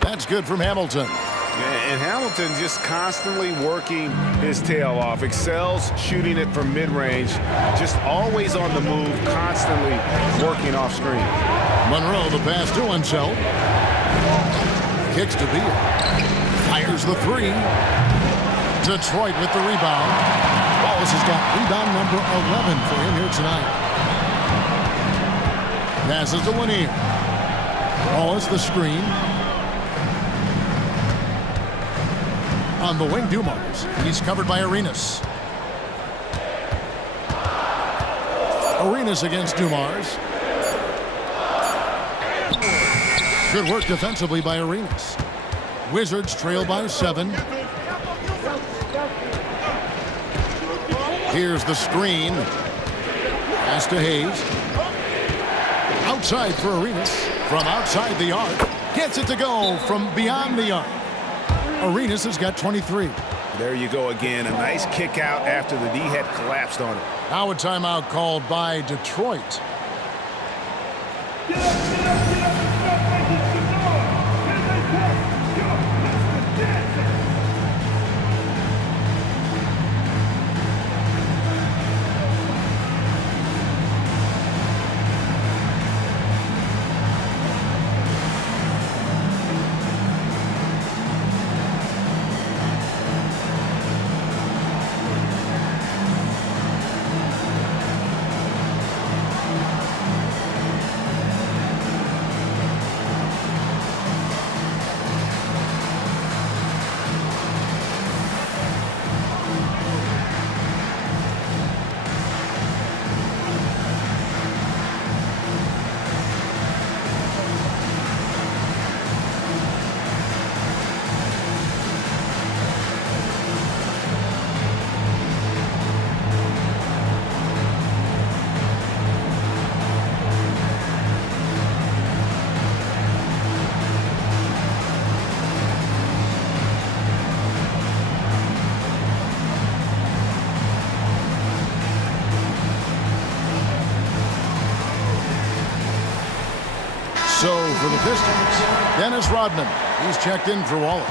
That's good from Hamilton. And Hamilton just constantly working his tail off. Excels shooting it from mid-range. Just always on the move, constantly working off screen. Monroe, the pass to Unseld. Kicks to Beal. Fires the 3. Detroit with the rebound. Wallace has got rebound number 11 for him here tonight. Passes to Lanier. Wallace the screen. On the wing, Dumars. He's covered by Arenas. Arenas against Dumars. Good work defensively by Arenas. Wizards trail by 7. Here's the screen. Pass to Hayes. Outside for Arenas. From outside the arc. Gets it to go from beyond the arc. Arenas has got 23. There you go again. A nice kick out after the D had collapsed on it. Now a timeout called by Detroit. So for the Pistons, Dennis Rodman. He's checked in for Wallace.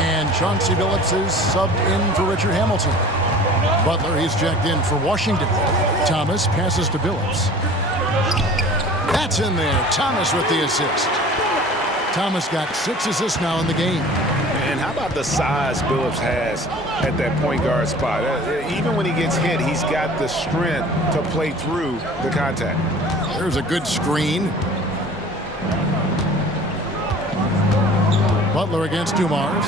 And Chauncey Billups is subbed in for Richard Hamilton. Butler, he's checked in for Washington. Thomas passes to Billups. That's in there. Thomas with the assist. Thomas got 6 assists now in the game. And how about the size Billups has at that point guard spot? Even when he gets hit, he's got the strength to play through the contact. There's a good screen. Butler against Dumars.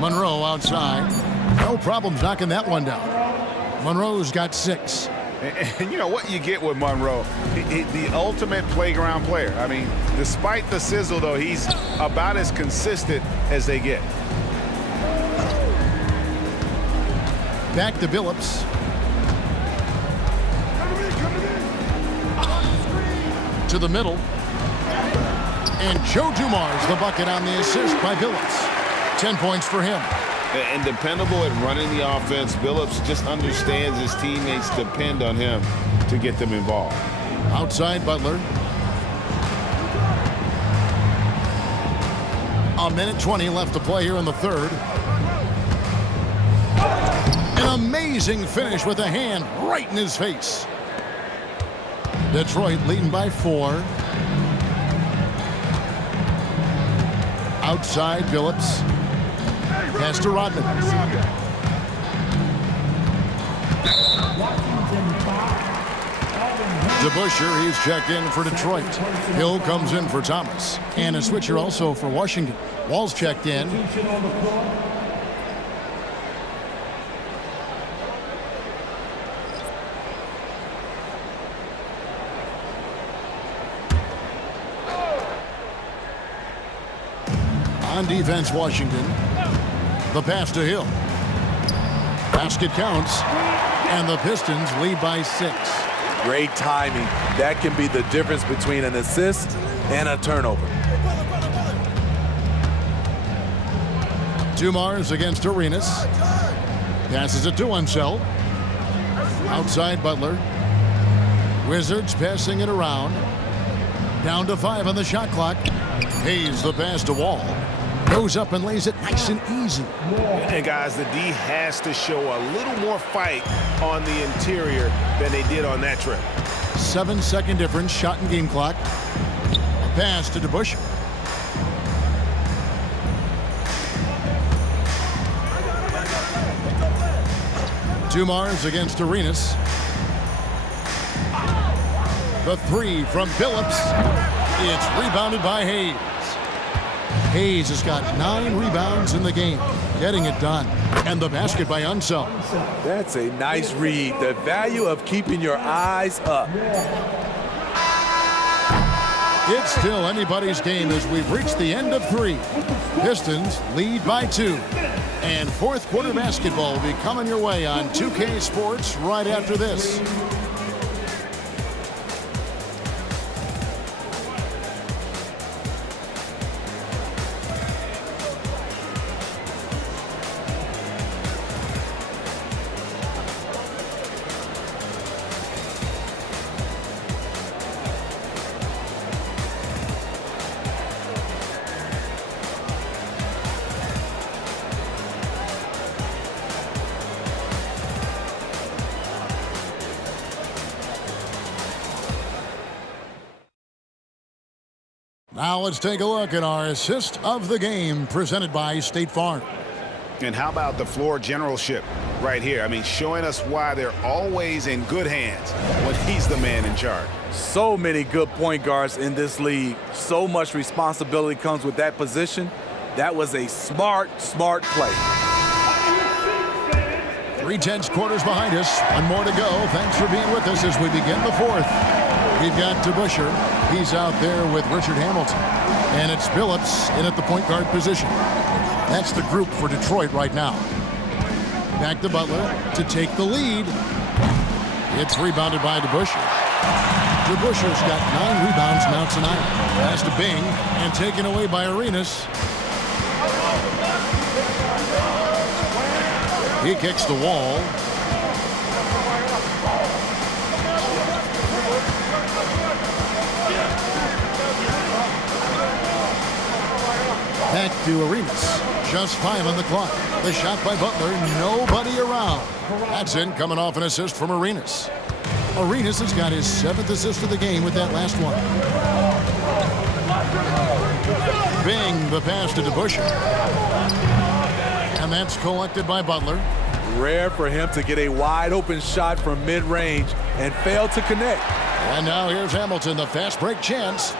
Monroe outside. No problems knocking that one down. Monroe's got 6. And you know what you get with Monroe? The ultimate playground player. I mean, despite the sizzle, though, he's about as consistent as they get. Back to Billups. To the middle. And Joe Dumars, the bucket on the assist by Billups. 10 points for him. And dependable at running the offense. Billups just understands his teammates depend on him to get them involved. Outside Butler. A minute 20 left to play here in the third. An amazing finish with a hand right in his face. Detroit leading by 4. Outside Billups. Pass to Rodman. DeBusschere, he's checked in for Detroit. Hill comes in for Thomas. And a switcher also for Washington. Wall's checked in. On defense, Washington. The pass to Hill. Basket counts. And the Pistons lead by 6. Great timing. That can be the difference between an assist and a turnover. Dumars against Arenas. Passes it to Unseld. Outside Butler. Wizards passing it around. Down to 5 on the shot clock. Hayes the pass to Wall. Goes up and lays it nice and easy. And guys, the D has to show a little more fight on the interior than they did on that trip. 7-second difference, shot and game clock. A pass to DeBusschere. Dumars against Arenas. The 3 from Billups. It's rebounded by Hayes. Hayes has got 9 rebounds in the game, getting it done. And the basket by Unseld. That's a nice read. The value of keeping your eyes up. It's still anybody's game as we've reached the end of 3. Pistons lead by 2. And fourth quarter basketball will be coming your way on 2K Sports right after this. Now let's take a look at our assist of the game presented by State Farm. And how about the floor generalship right here? I mean, showing us why they're always in good hands when he's the man in charge. So many good point guards in this league. So much responsibility comes with that position. That was a smart play. 3 quarters behind us. One more to go. Thanks for being with us as we begin the fourth. We've got DeBusschere. He's out there with Richard Hamilton. And it's Billups in at the point guard position. That's the group for Detroit right now. Back to Butler to take the lead. It's rebounded by DeBusschere. DeBusschere's got 9 rebounds now tonight. Pass to Bing and taken away by Arenas. He kicks the wall. Back to Arenas. Just 5 on the clock. The shot by Butler. Nobody around. That's in, coming off an assist from Arenas. Arenas has got his 7th assist of the game with that last one. Bing, the pass to DeBusschere. And that's collected by Butler. Rare for him to get a wide open shot from mid-range and fail to connect. And now here's Hamilton, the fast break chance.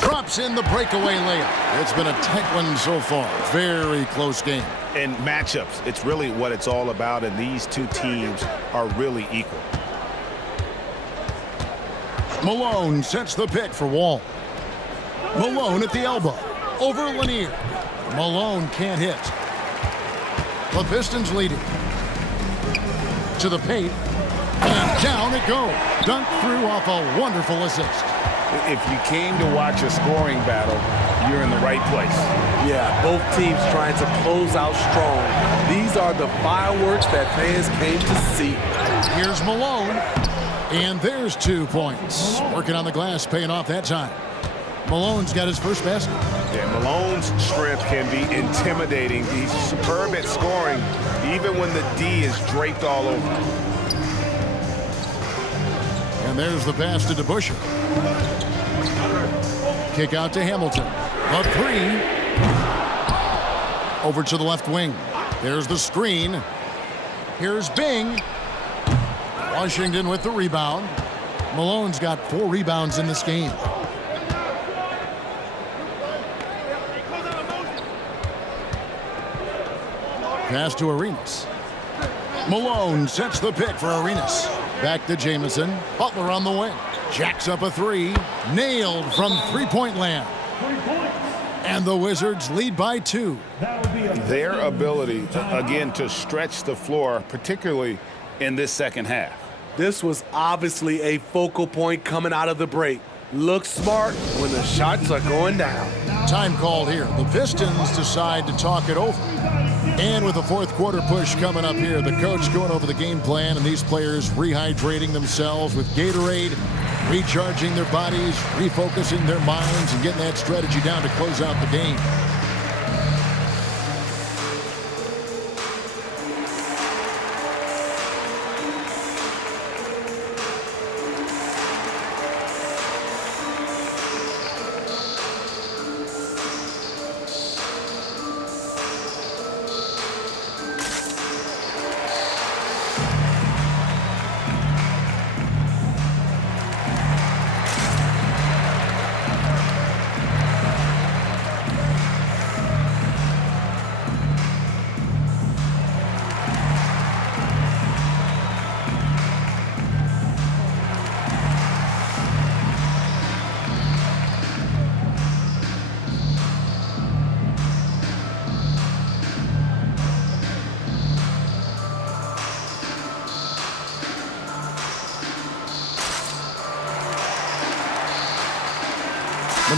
Drops in the breakaway layup. It's been a tight one so far. Very close game. And matchups, it's really what it's all about, and these two teams are really equal. Malone sets the pick for Wall. Malone at the elbow. Over Lanier. Malone can't hit. The Pistons leading. To the paint. And down it goes. Dunked through off a wonderful assist. If you came to watch a scoring battle, you're in the right place. Yeah, both teams trying to close out strong. These are the fireworks that fans came to see. Here's Malone. And there's 2 points. Working on the glass, paying off that time. Malone's got his first basket. Yeah, Malone's strength can be intimidating. He's superb at scoring, even when the D is draped all over. And there's the pass to DeBusschere. Kick out to Hamilton. A 3. Over to the left wing. There's the screen. Here's Bing. Washington with the rebound. Malone's got 4 rebounds in this game. Pass to Arenas. Malone sets the pick for Arenas. Back to Jamison. Butler on the wing. Jacks up a 3. Nailed from three-point land. And the Wizards lead by 2. Their ability, again, to stretch the floor, particularly in this second half. This was obviously a focal point coming out of the break. Look smart when the shots are going down. Time called here. The Pistons decide to talk it over. And with the fourth quarter push coming up here, the coach going over the game plan and these players rehydrating themselves with Gatorade, recharging their bodies, refocusing their minds, and getting that strategy down to close out the game.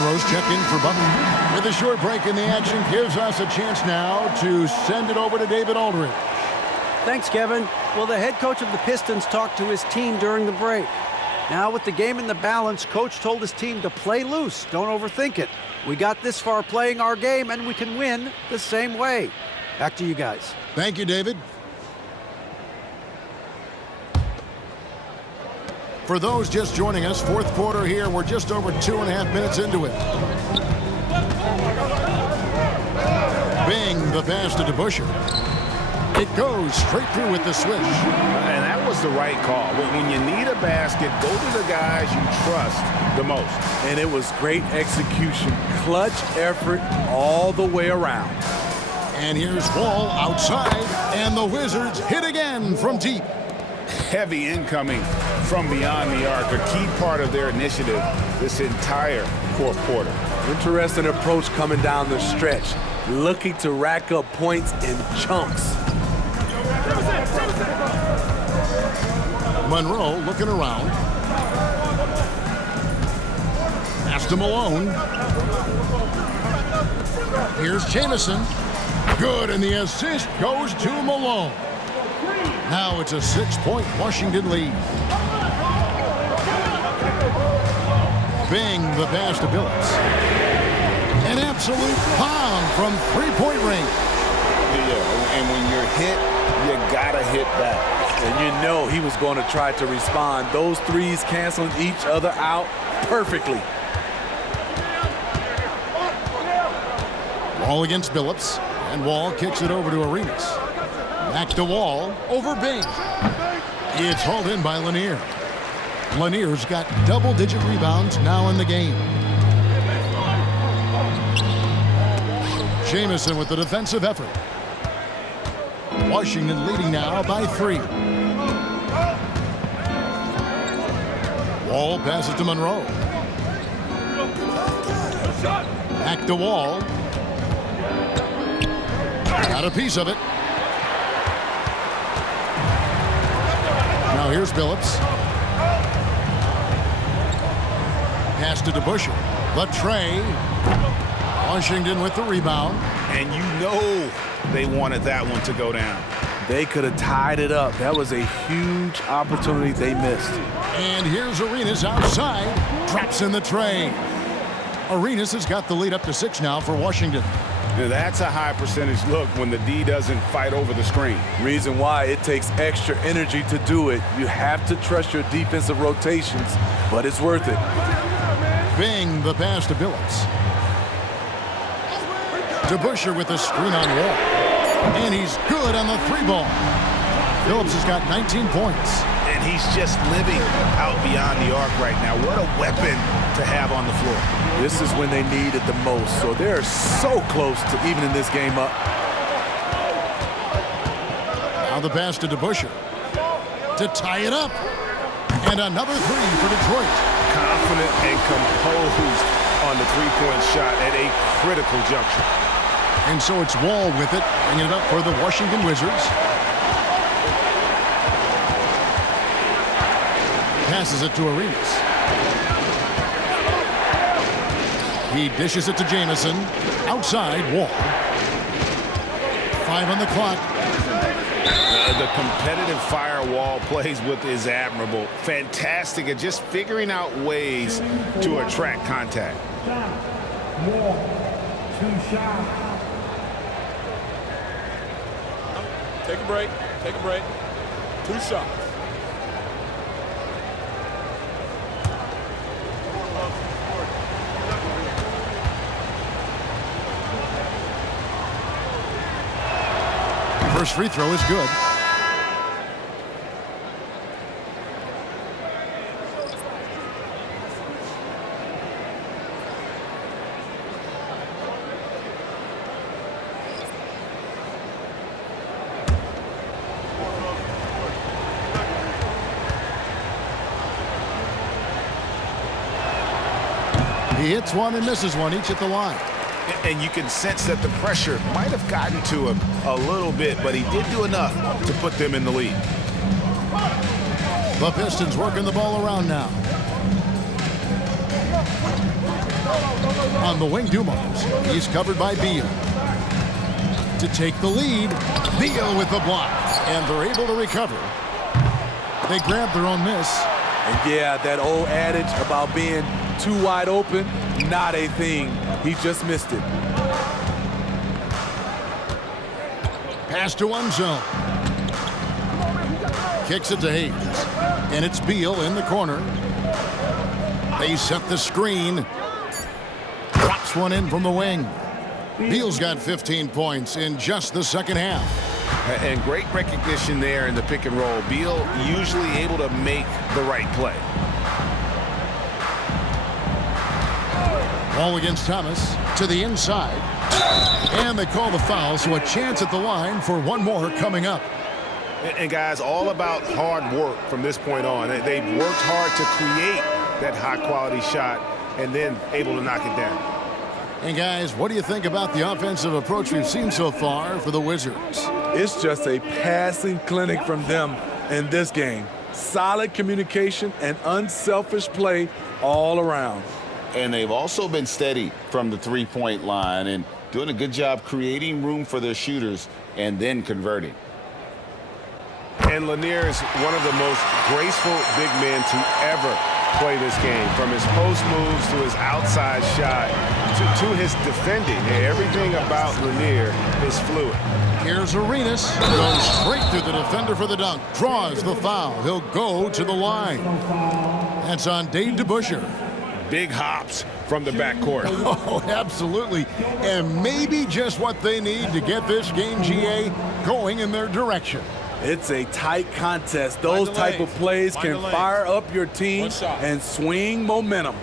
Monroe's check in for Button. With a short break in the action, gives us a chance now to send it over to David Aldridge. Thanks, Kevin. Well, the head coach of the Pistons talked to his team during the break. Now, with the game in the balance, coach told his team to play loose. Don't overthink it. We got this far playing our game, and we can win the same way. Back to you guys. Thank you, David. For those just joining us, fourth quarter here. We're just over 2.5 minutes into it. Bing, the pass to DeBusschere. It goes straight through with the switch. And that was the right call. When you need a basket, go to the guys you trust the most. And it was great execution. Clutch effort all the way around. And here's Wall outside, and the Wizards hit again from deep. Heavy incoming from beyond the arc, a key part of their initiative this entire fourth quarter. Interesting approach coming down the stretch, looking to rack up points in chunks. Monroe looking around. Pass to Malone. Here's Jamison. Good, and the assist goes to Malone. Now it's a 6-point Washington lead. Bing, the pass to Billups. An absolute bomb from three-point range. Yeah, and when you're hit, you gotta hit back. And you know he was going to try to respond. Those threes canceling each other out perfectly. Wall against Billups, and Wall kicks it over to Arenas. Back to Wall, over Bing. It's hauled in by Lanier. Lanier's got double-digit rebounds now in the game. Jamison with the defensive effort. Washington leading now by 3. Wall passes to Monroe. Back to Wall. Got a piece of it. Now here's Billups. Pass to DeBusschere. The tray. Washington with the rebound. And you know they wanted that one to go down. They could have tied it up. That was a huge opportunity they missed. And here's Arenas outside. Drops in the tray. Arenas has got the lead up to 6 now for Washington. Now that's a high percentage look when the D doesn't fight over the screen. Reason why it takes extra energy to do it. You have to trust your defensive rotations, but it's worth it. Bing, the pass to Billups. DeBusschere with the screen on Wall. And he's good on the 3-ball. Billups has got 19 points. And he's just living out beyond the arc right now. What a weapon to have on the floor. This is when they need it the most. So they're so close to evening this game up. Now the pass to DeBusschere to tie it up. And another 3 for Detroit. Confident and composed on the three-point shot at a critical juncture. And so it's Wall with it, bringing it up for the Washington Wizards. Passes it to Arenas. He dishes it to Jamison. Outside, Wall. 5 on the clock. The competitive fire Wall plays with is admirable. Fantastic at just figuring out ways to attract contact. Wall, 2 shots. Take a break. Take a break. 2 shots. First free throw is good. He hits one and misses one, each at the line. And you can sense that the pressure might have gotten to him a little bit, but he did do enough to put them in the lead. The Pistons working the ball around now. On the wing, Dumars. He's covered by Beal. To take the lead, Beal with the block. And they're able to recover. They grab their own miss. And yeah, that old adage about being too wide open, not a thing. He just missed it. Pass to one zone. Kicks it to Hayes. And it's Beal in the corner. They set the screen. Drops one in from the wing. Beal's got 15 points in just the second half. And great recognition there in the pick and roll. Beal usually able to make the right play. Ball against Thomas to the inside. And they call the foul, so a chance at the line for one more coming up. And guys, all about hard work from this point on. They've worked hard to create that high-quality shot and then able to knock it down. And guys, what do you think about the offensive approach we've seen so far for the Wizards? It's just a passing clinic from them in this game. Solid communication and unselfish play all around. And they've also been steady from the three-point line and doing a good job creating room for their shooters and then converting. And Lanier is one of the most graceful big men to ever play this game. From his post moves to his outside shot to his defending. Everything about Lanier is fluid. Here's Arenas. Goes straight through the defender for the dunk. Draws the foul. He'll go to the line. That's on Dave DeBusschere. Big hops from the backcourt. Oh, absolutely. And maybe just what they need to get this game, GA, going in their direction. It's a tight contest. Those type of plays can fire up your team and swing momentum.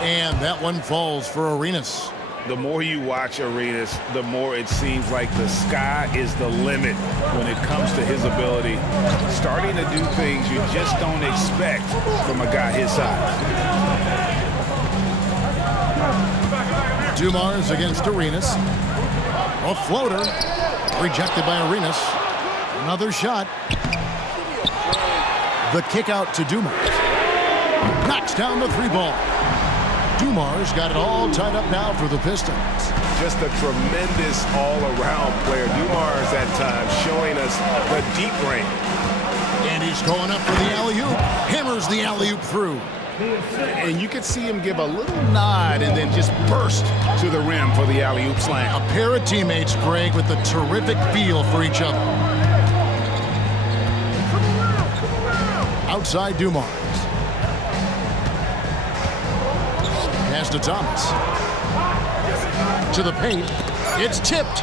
And that one falls for Arenas. The more you watch Arenas, the more it seems like the sky is the limit when it comes to his ability. Starting to do things you just don't expect from a guy his size. Dumars against Arenas. A floater. Rejected by Arenas. Another shot. The kick out to Dumars. Knocks down the three ball. Dumars got it all tied up now for the Pistons. Just a tremendous all-around player. Dumars at times showing us the deep range. And he's going up for the alley-oop. Hammers the alley-oop through. And you could see him give a little nod and then just burst to the rim for the alley-oop slam. A pair of teammates, Greg, with a terrific feel for each other. Outside Dumars. Pass to Thomas. To the paint. It's tipped.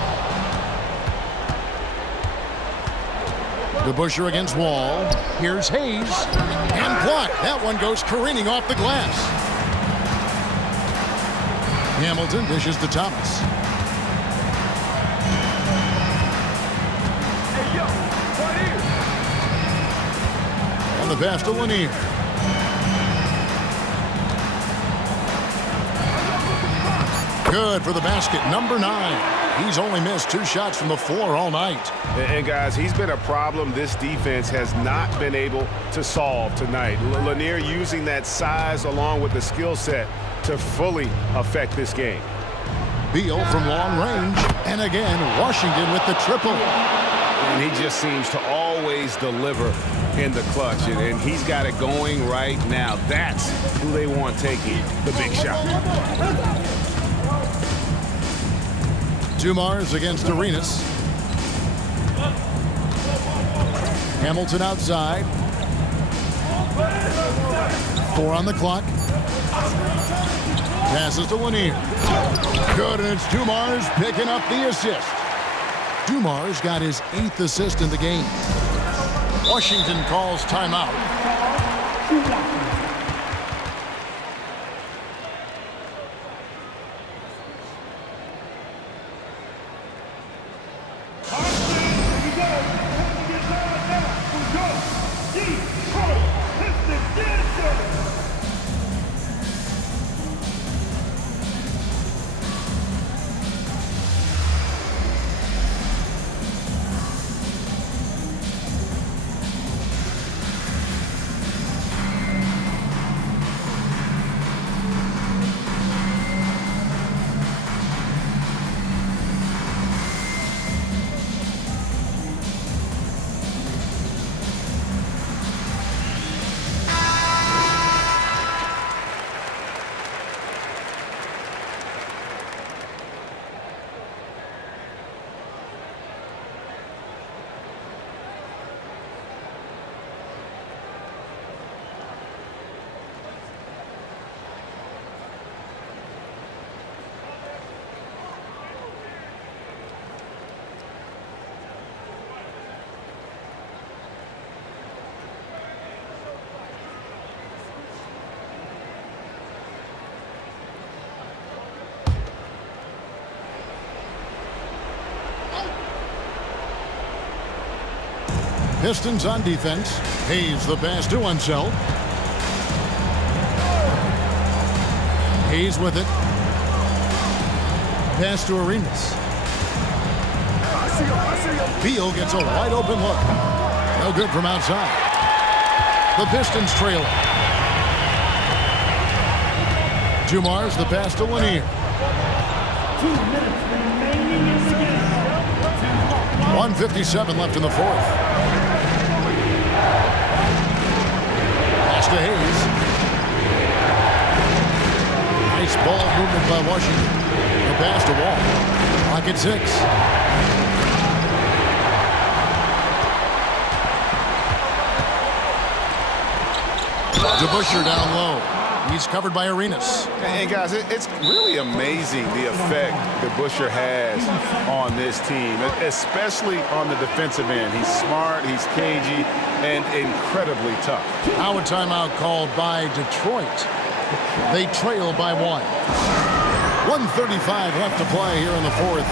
DeBusschere against Wall. Here's Hayes. And blocked. That one goes careening off the glass. Hamilton dishes to Thomas. On the pass to Lanier. Good for the basket, number 9. He's only missed 2 shots from the floor all night. And guys, he's been a problem this defense has not been able to solve tonight. Lanier using that size along with the skill set to fully affect this game. Beal from long range. And again, Washington with the triple. And he just seems to always deliver in the clutch. And he's got it going right now. That's who they want taking the big shot. Dumars against Arenas. Hamilton outside. 4 on the clock. Passes to Lanier. Good, and it's Dumars picking up the assist. Dumars got his 8th assist in the game. Washington calls timeout. Pistons on defense. Hayes the pass to Unseld. Hayes with it. Pass to Arenas. Beal gets a wide open look. No good from outside. The Pistons trail it. Dumars the pass to Lanier. 2 minutes remaining in the game. 1:57 left in the fourth. Pass to Hayes. Nice ball movement by Washington. The pass to Wall. Clock at 6. DeBusschere down low. He's covered by Arenas. And guys, it's really amazing the effect DeBusschere has on this team, especially on the defensive end. He's smart, he's cagey, and incredibly tough. Now a timeout called by Detroit. They trail by 1. 1:35 left to play here in the fourth.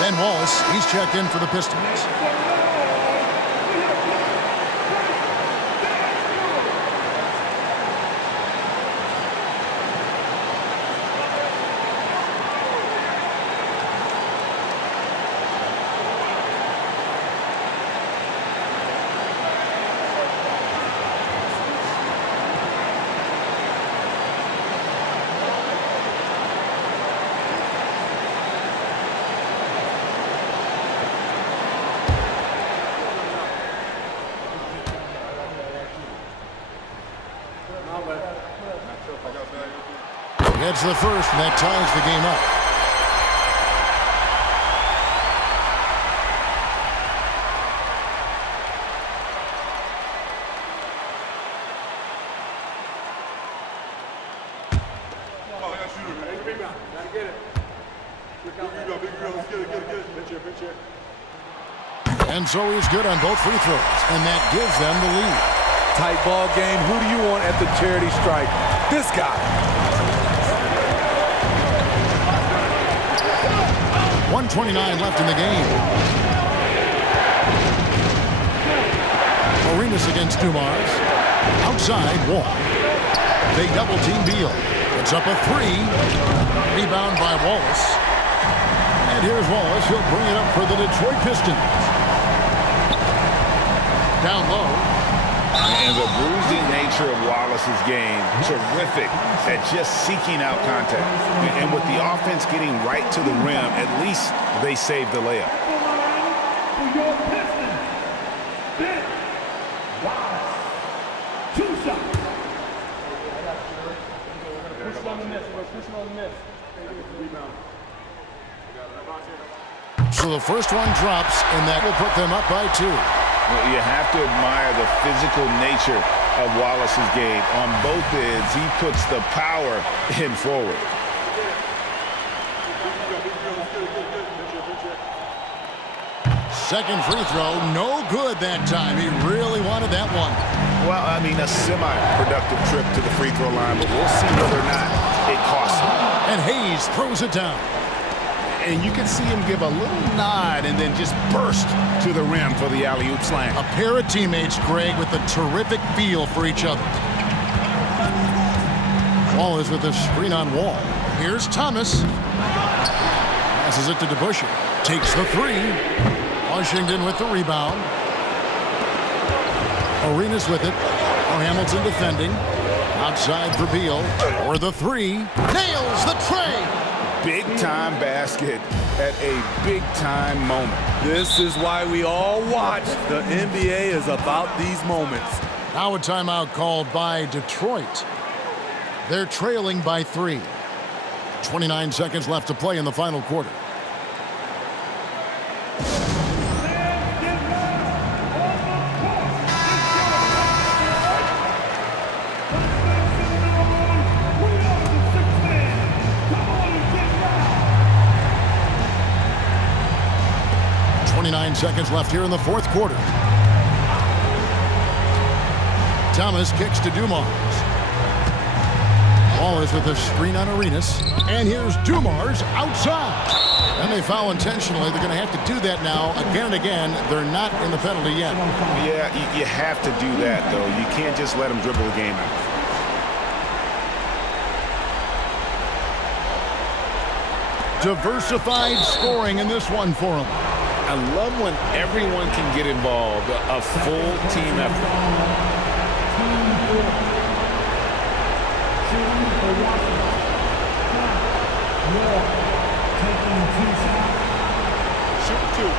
Ben Wallace, he's checked in for the Pistons. Gets the first, and that ties the game up. And so he's good on both free throws, and that gives them the lead. Tight ball game. Who do you want at the charity stripe? This guy. 1:29 left in the game. Arenas against Dumars. Outside, Wall. They double-team Beal. It's up a 3. Rebound by Wallace. And here's Wallace. He'll bring it up for the Detroit Pistons. Down low. And the bruising nature of Wallace's game, terrific at just seeking out contact. And with the offense getting right to the rim, at least they saved the layup. For your Pistons, Ben Wallace. 2 shots. Push on the miss. Push on the miss. So the first one drops, and that will put them up by 2. You have to admire the physical nature of Wallace's game. On both ends, he puts the power in forward. Second free throw, no good that time. He really wanted that one. Well, I mean, a semi-productive trip to the free throw line, but we'll see whether or not it costs him. And Hayes throws it down. And you can see him give a little nod and then just burst to the rim for the alley-oop slam. A pair of teammates, Greg, with a terrific feel for each other. Wall is with a screen on Wall. Here's Thomas. Passes it to DeBusschere. Takes the three. Washington with the rebound. Arenas with it. Hamilton defending. Outside for Beal. Or the three. Nails the tray. Big-time basket at a big-time moment. This is why we all watch. The NBA is about these moments. Now a timeout called by Detroit. They're trailing by 3. 29 seconds left to play in the final quarter. Seconds left here in the fourth quarter. Thomas kicks to Dumars. Ball is with a screen on Arenas. And here's Dumars outside. And they foul intentionally. They're going to have to do that now again and again. They're not in the penalty yet. Yeah, you have to do that, though. You can't just let them dribble the game out. Diversified scoring in this one for them. I love when everyone can get involved, a full team effort. Shoot two.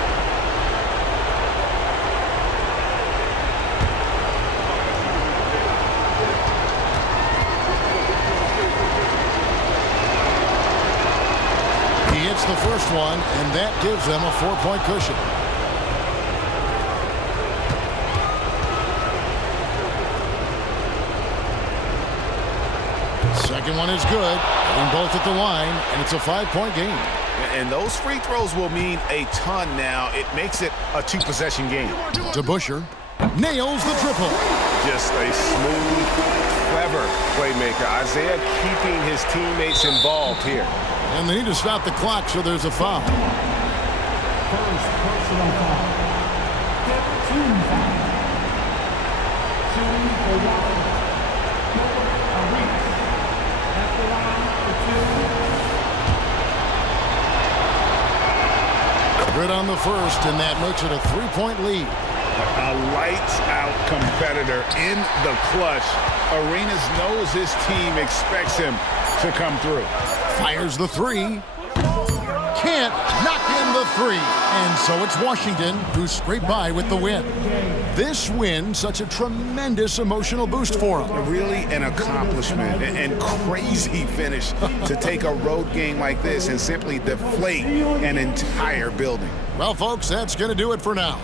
He hits the first one, and that gives them a 4-point cushion. Second one is good. Hitting both at the line, and it's a 5-point game. And those free throws will mean a ton now. It makes it a 2-possession game. DeBusschere nails the triple. Just a smooth, clever playmaker. Isaiah keeping his teammates involved here. And they need to stop the clock, so there's a foul. First personal foul. 15 foul. Shooting for Washington. Arenas. At the line for 2. Good on the first, and that makes it a 3-point lead. A lights-out competitor in the clutch. Arenas knows his team expects him to come through. Fires the three. Can't knock in the three. And so it's Washington who scraped by with the win. This win, such a tremendous emotional boost for them. Really an accomplishment and crazy finish to take a road game like this and simply deflate an entire building. Well, folks, that's going to do it for now.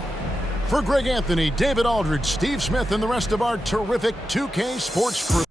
For Greg Anthony, David Aldridge, Steve Smith, and the rest of our terrific 2K Sports crew.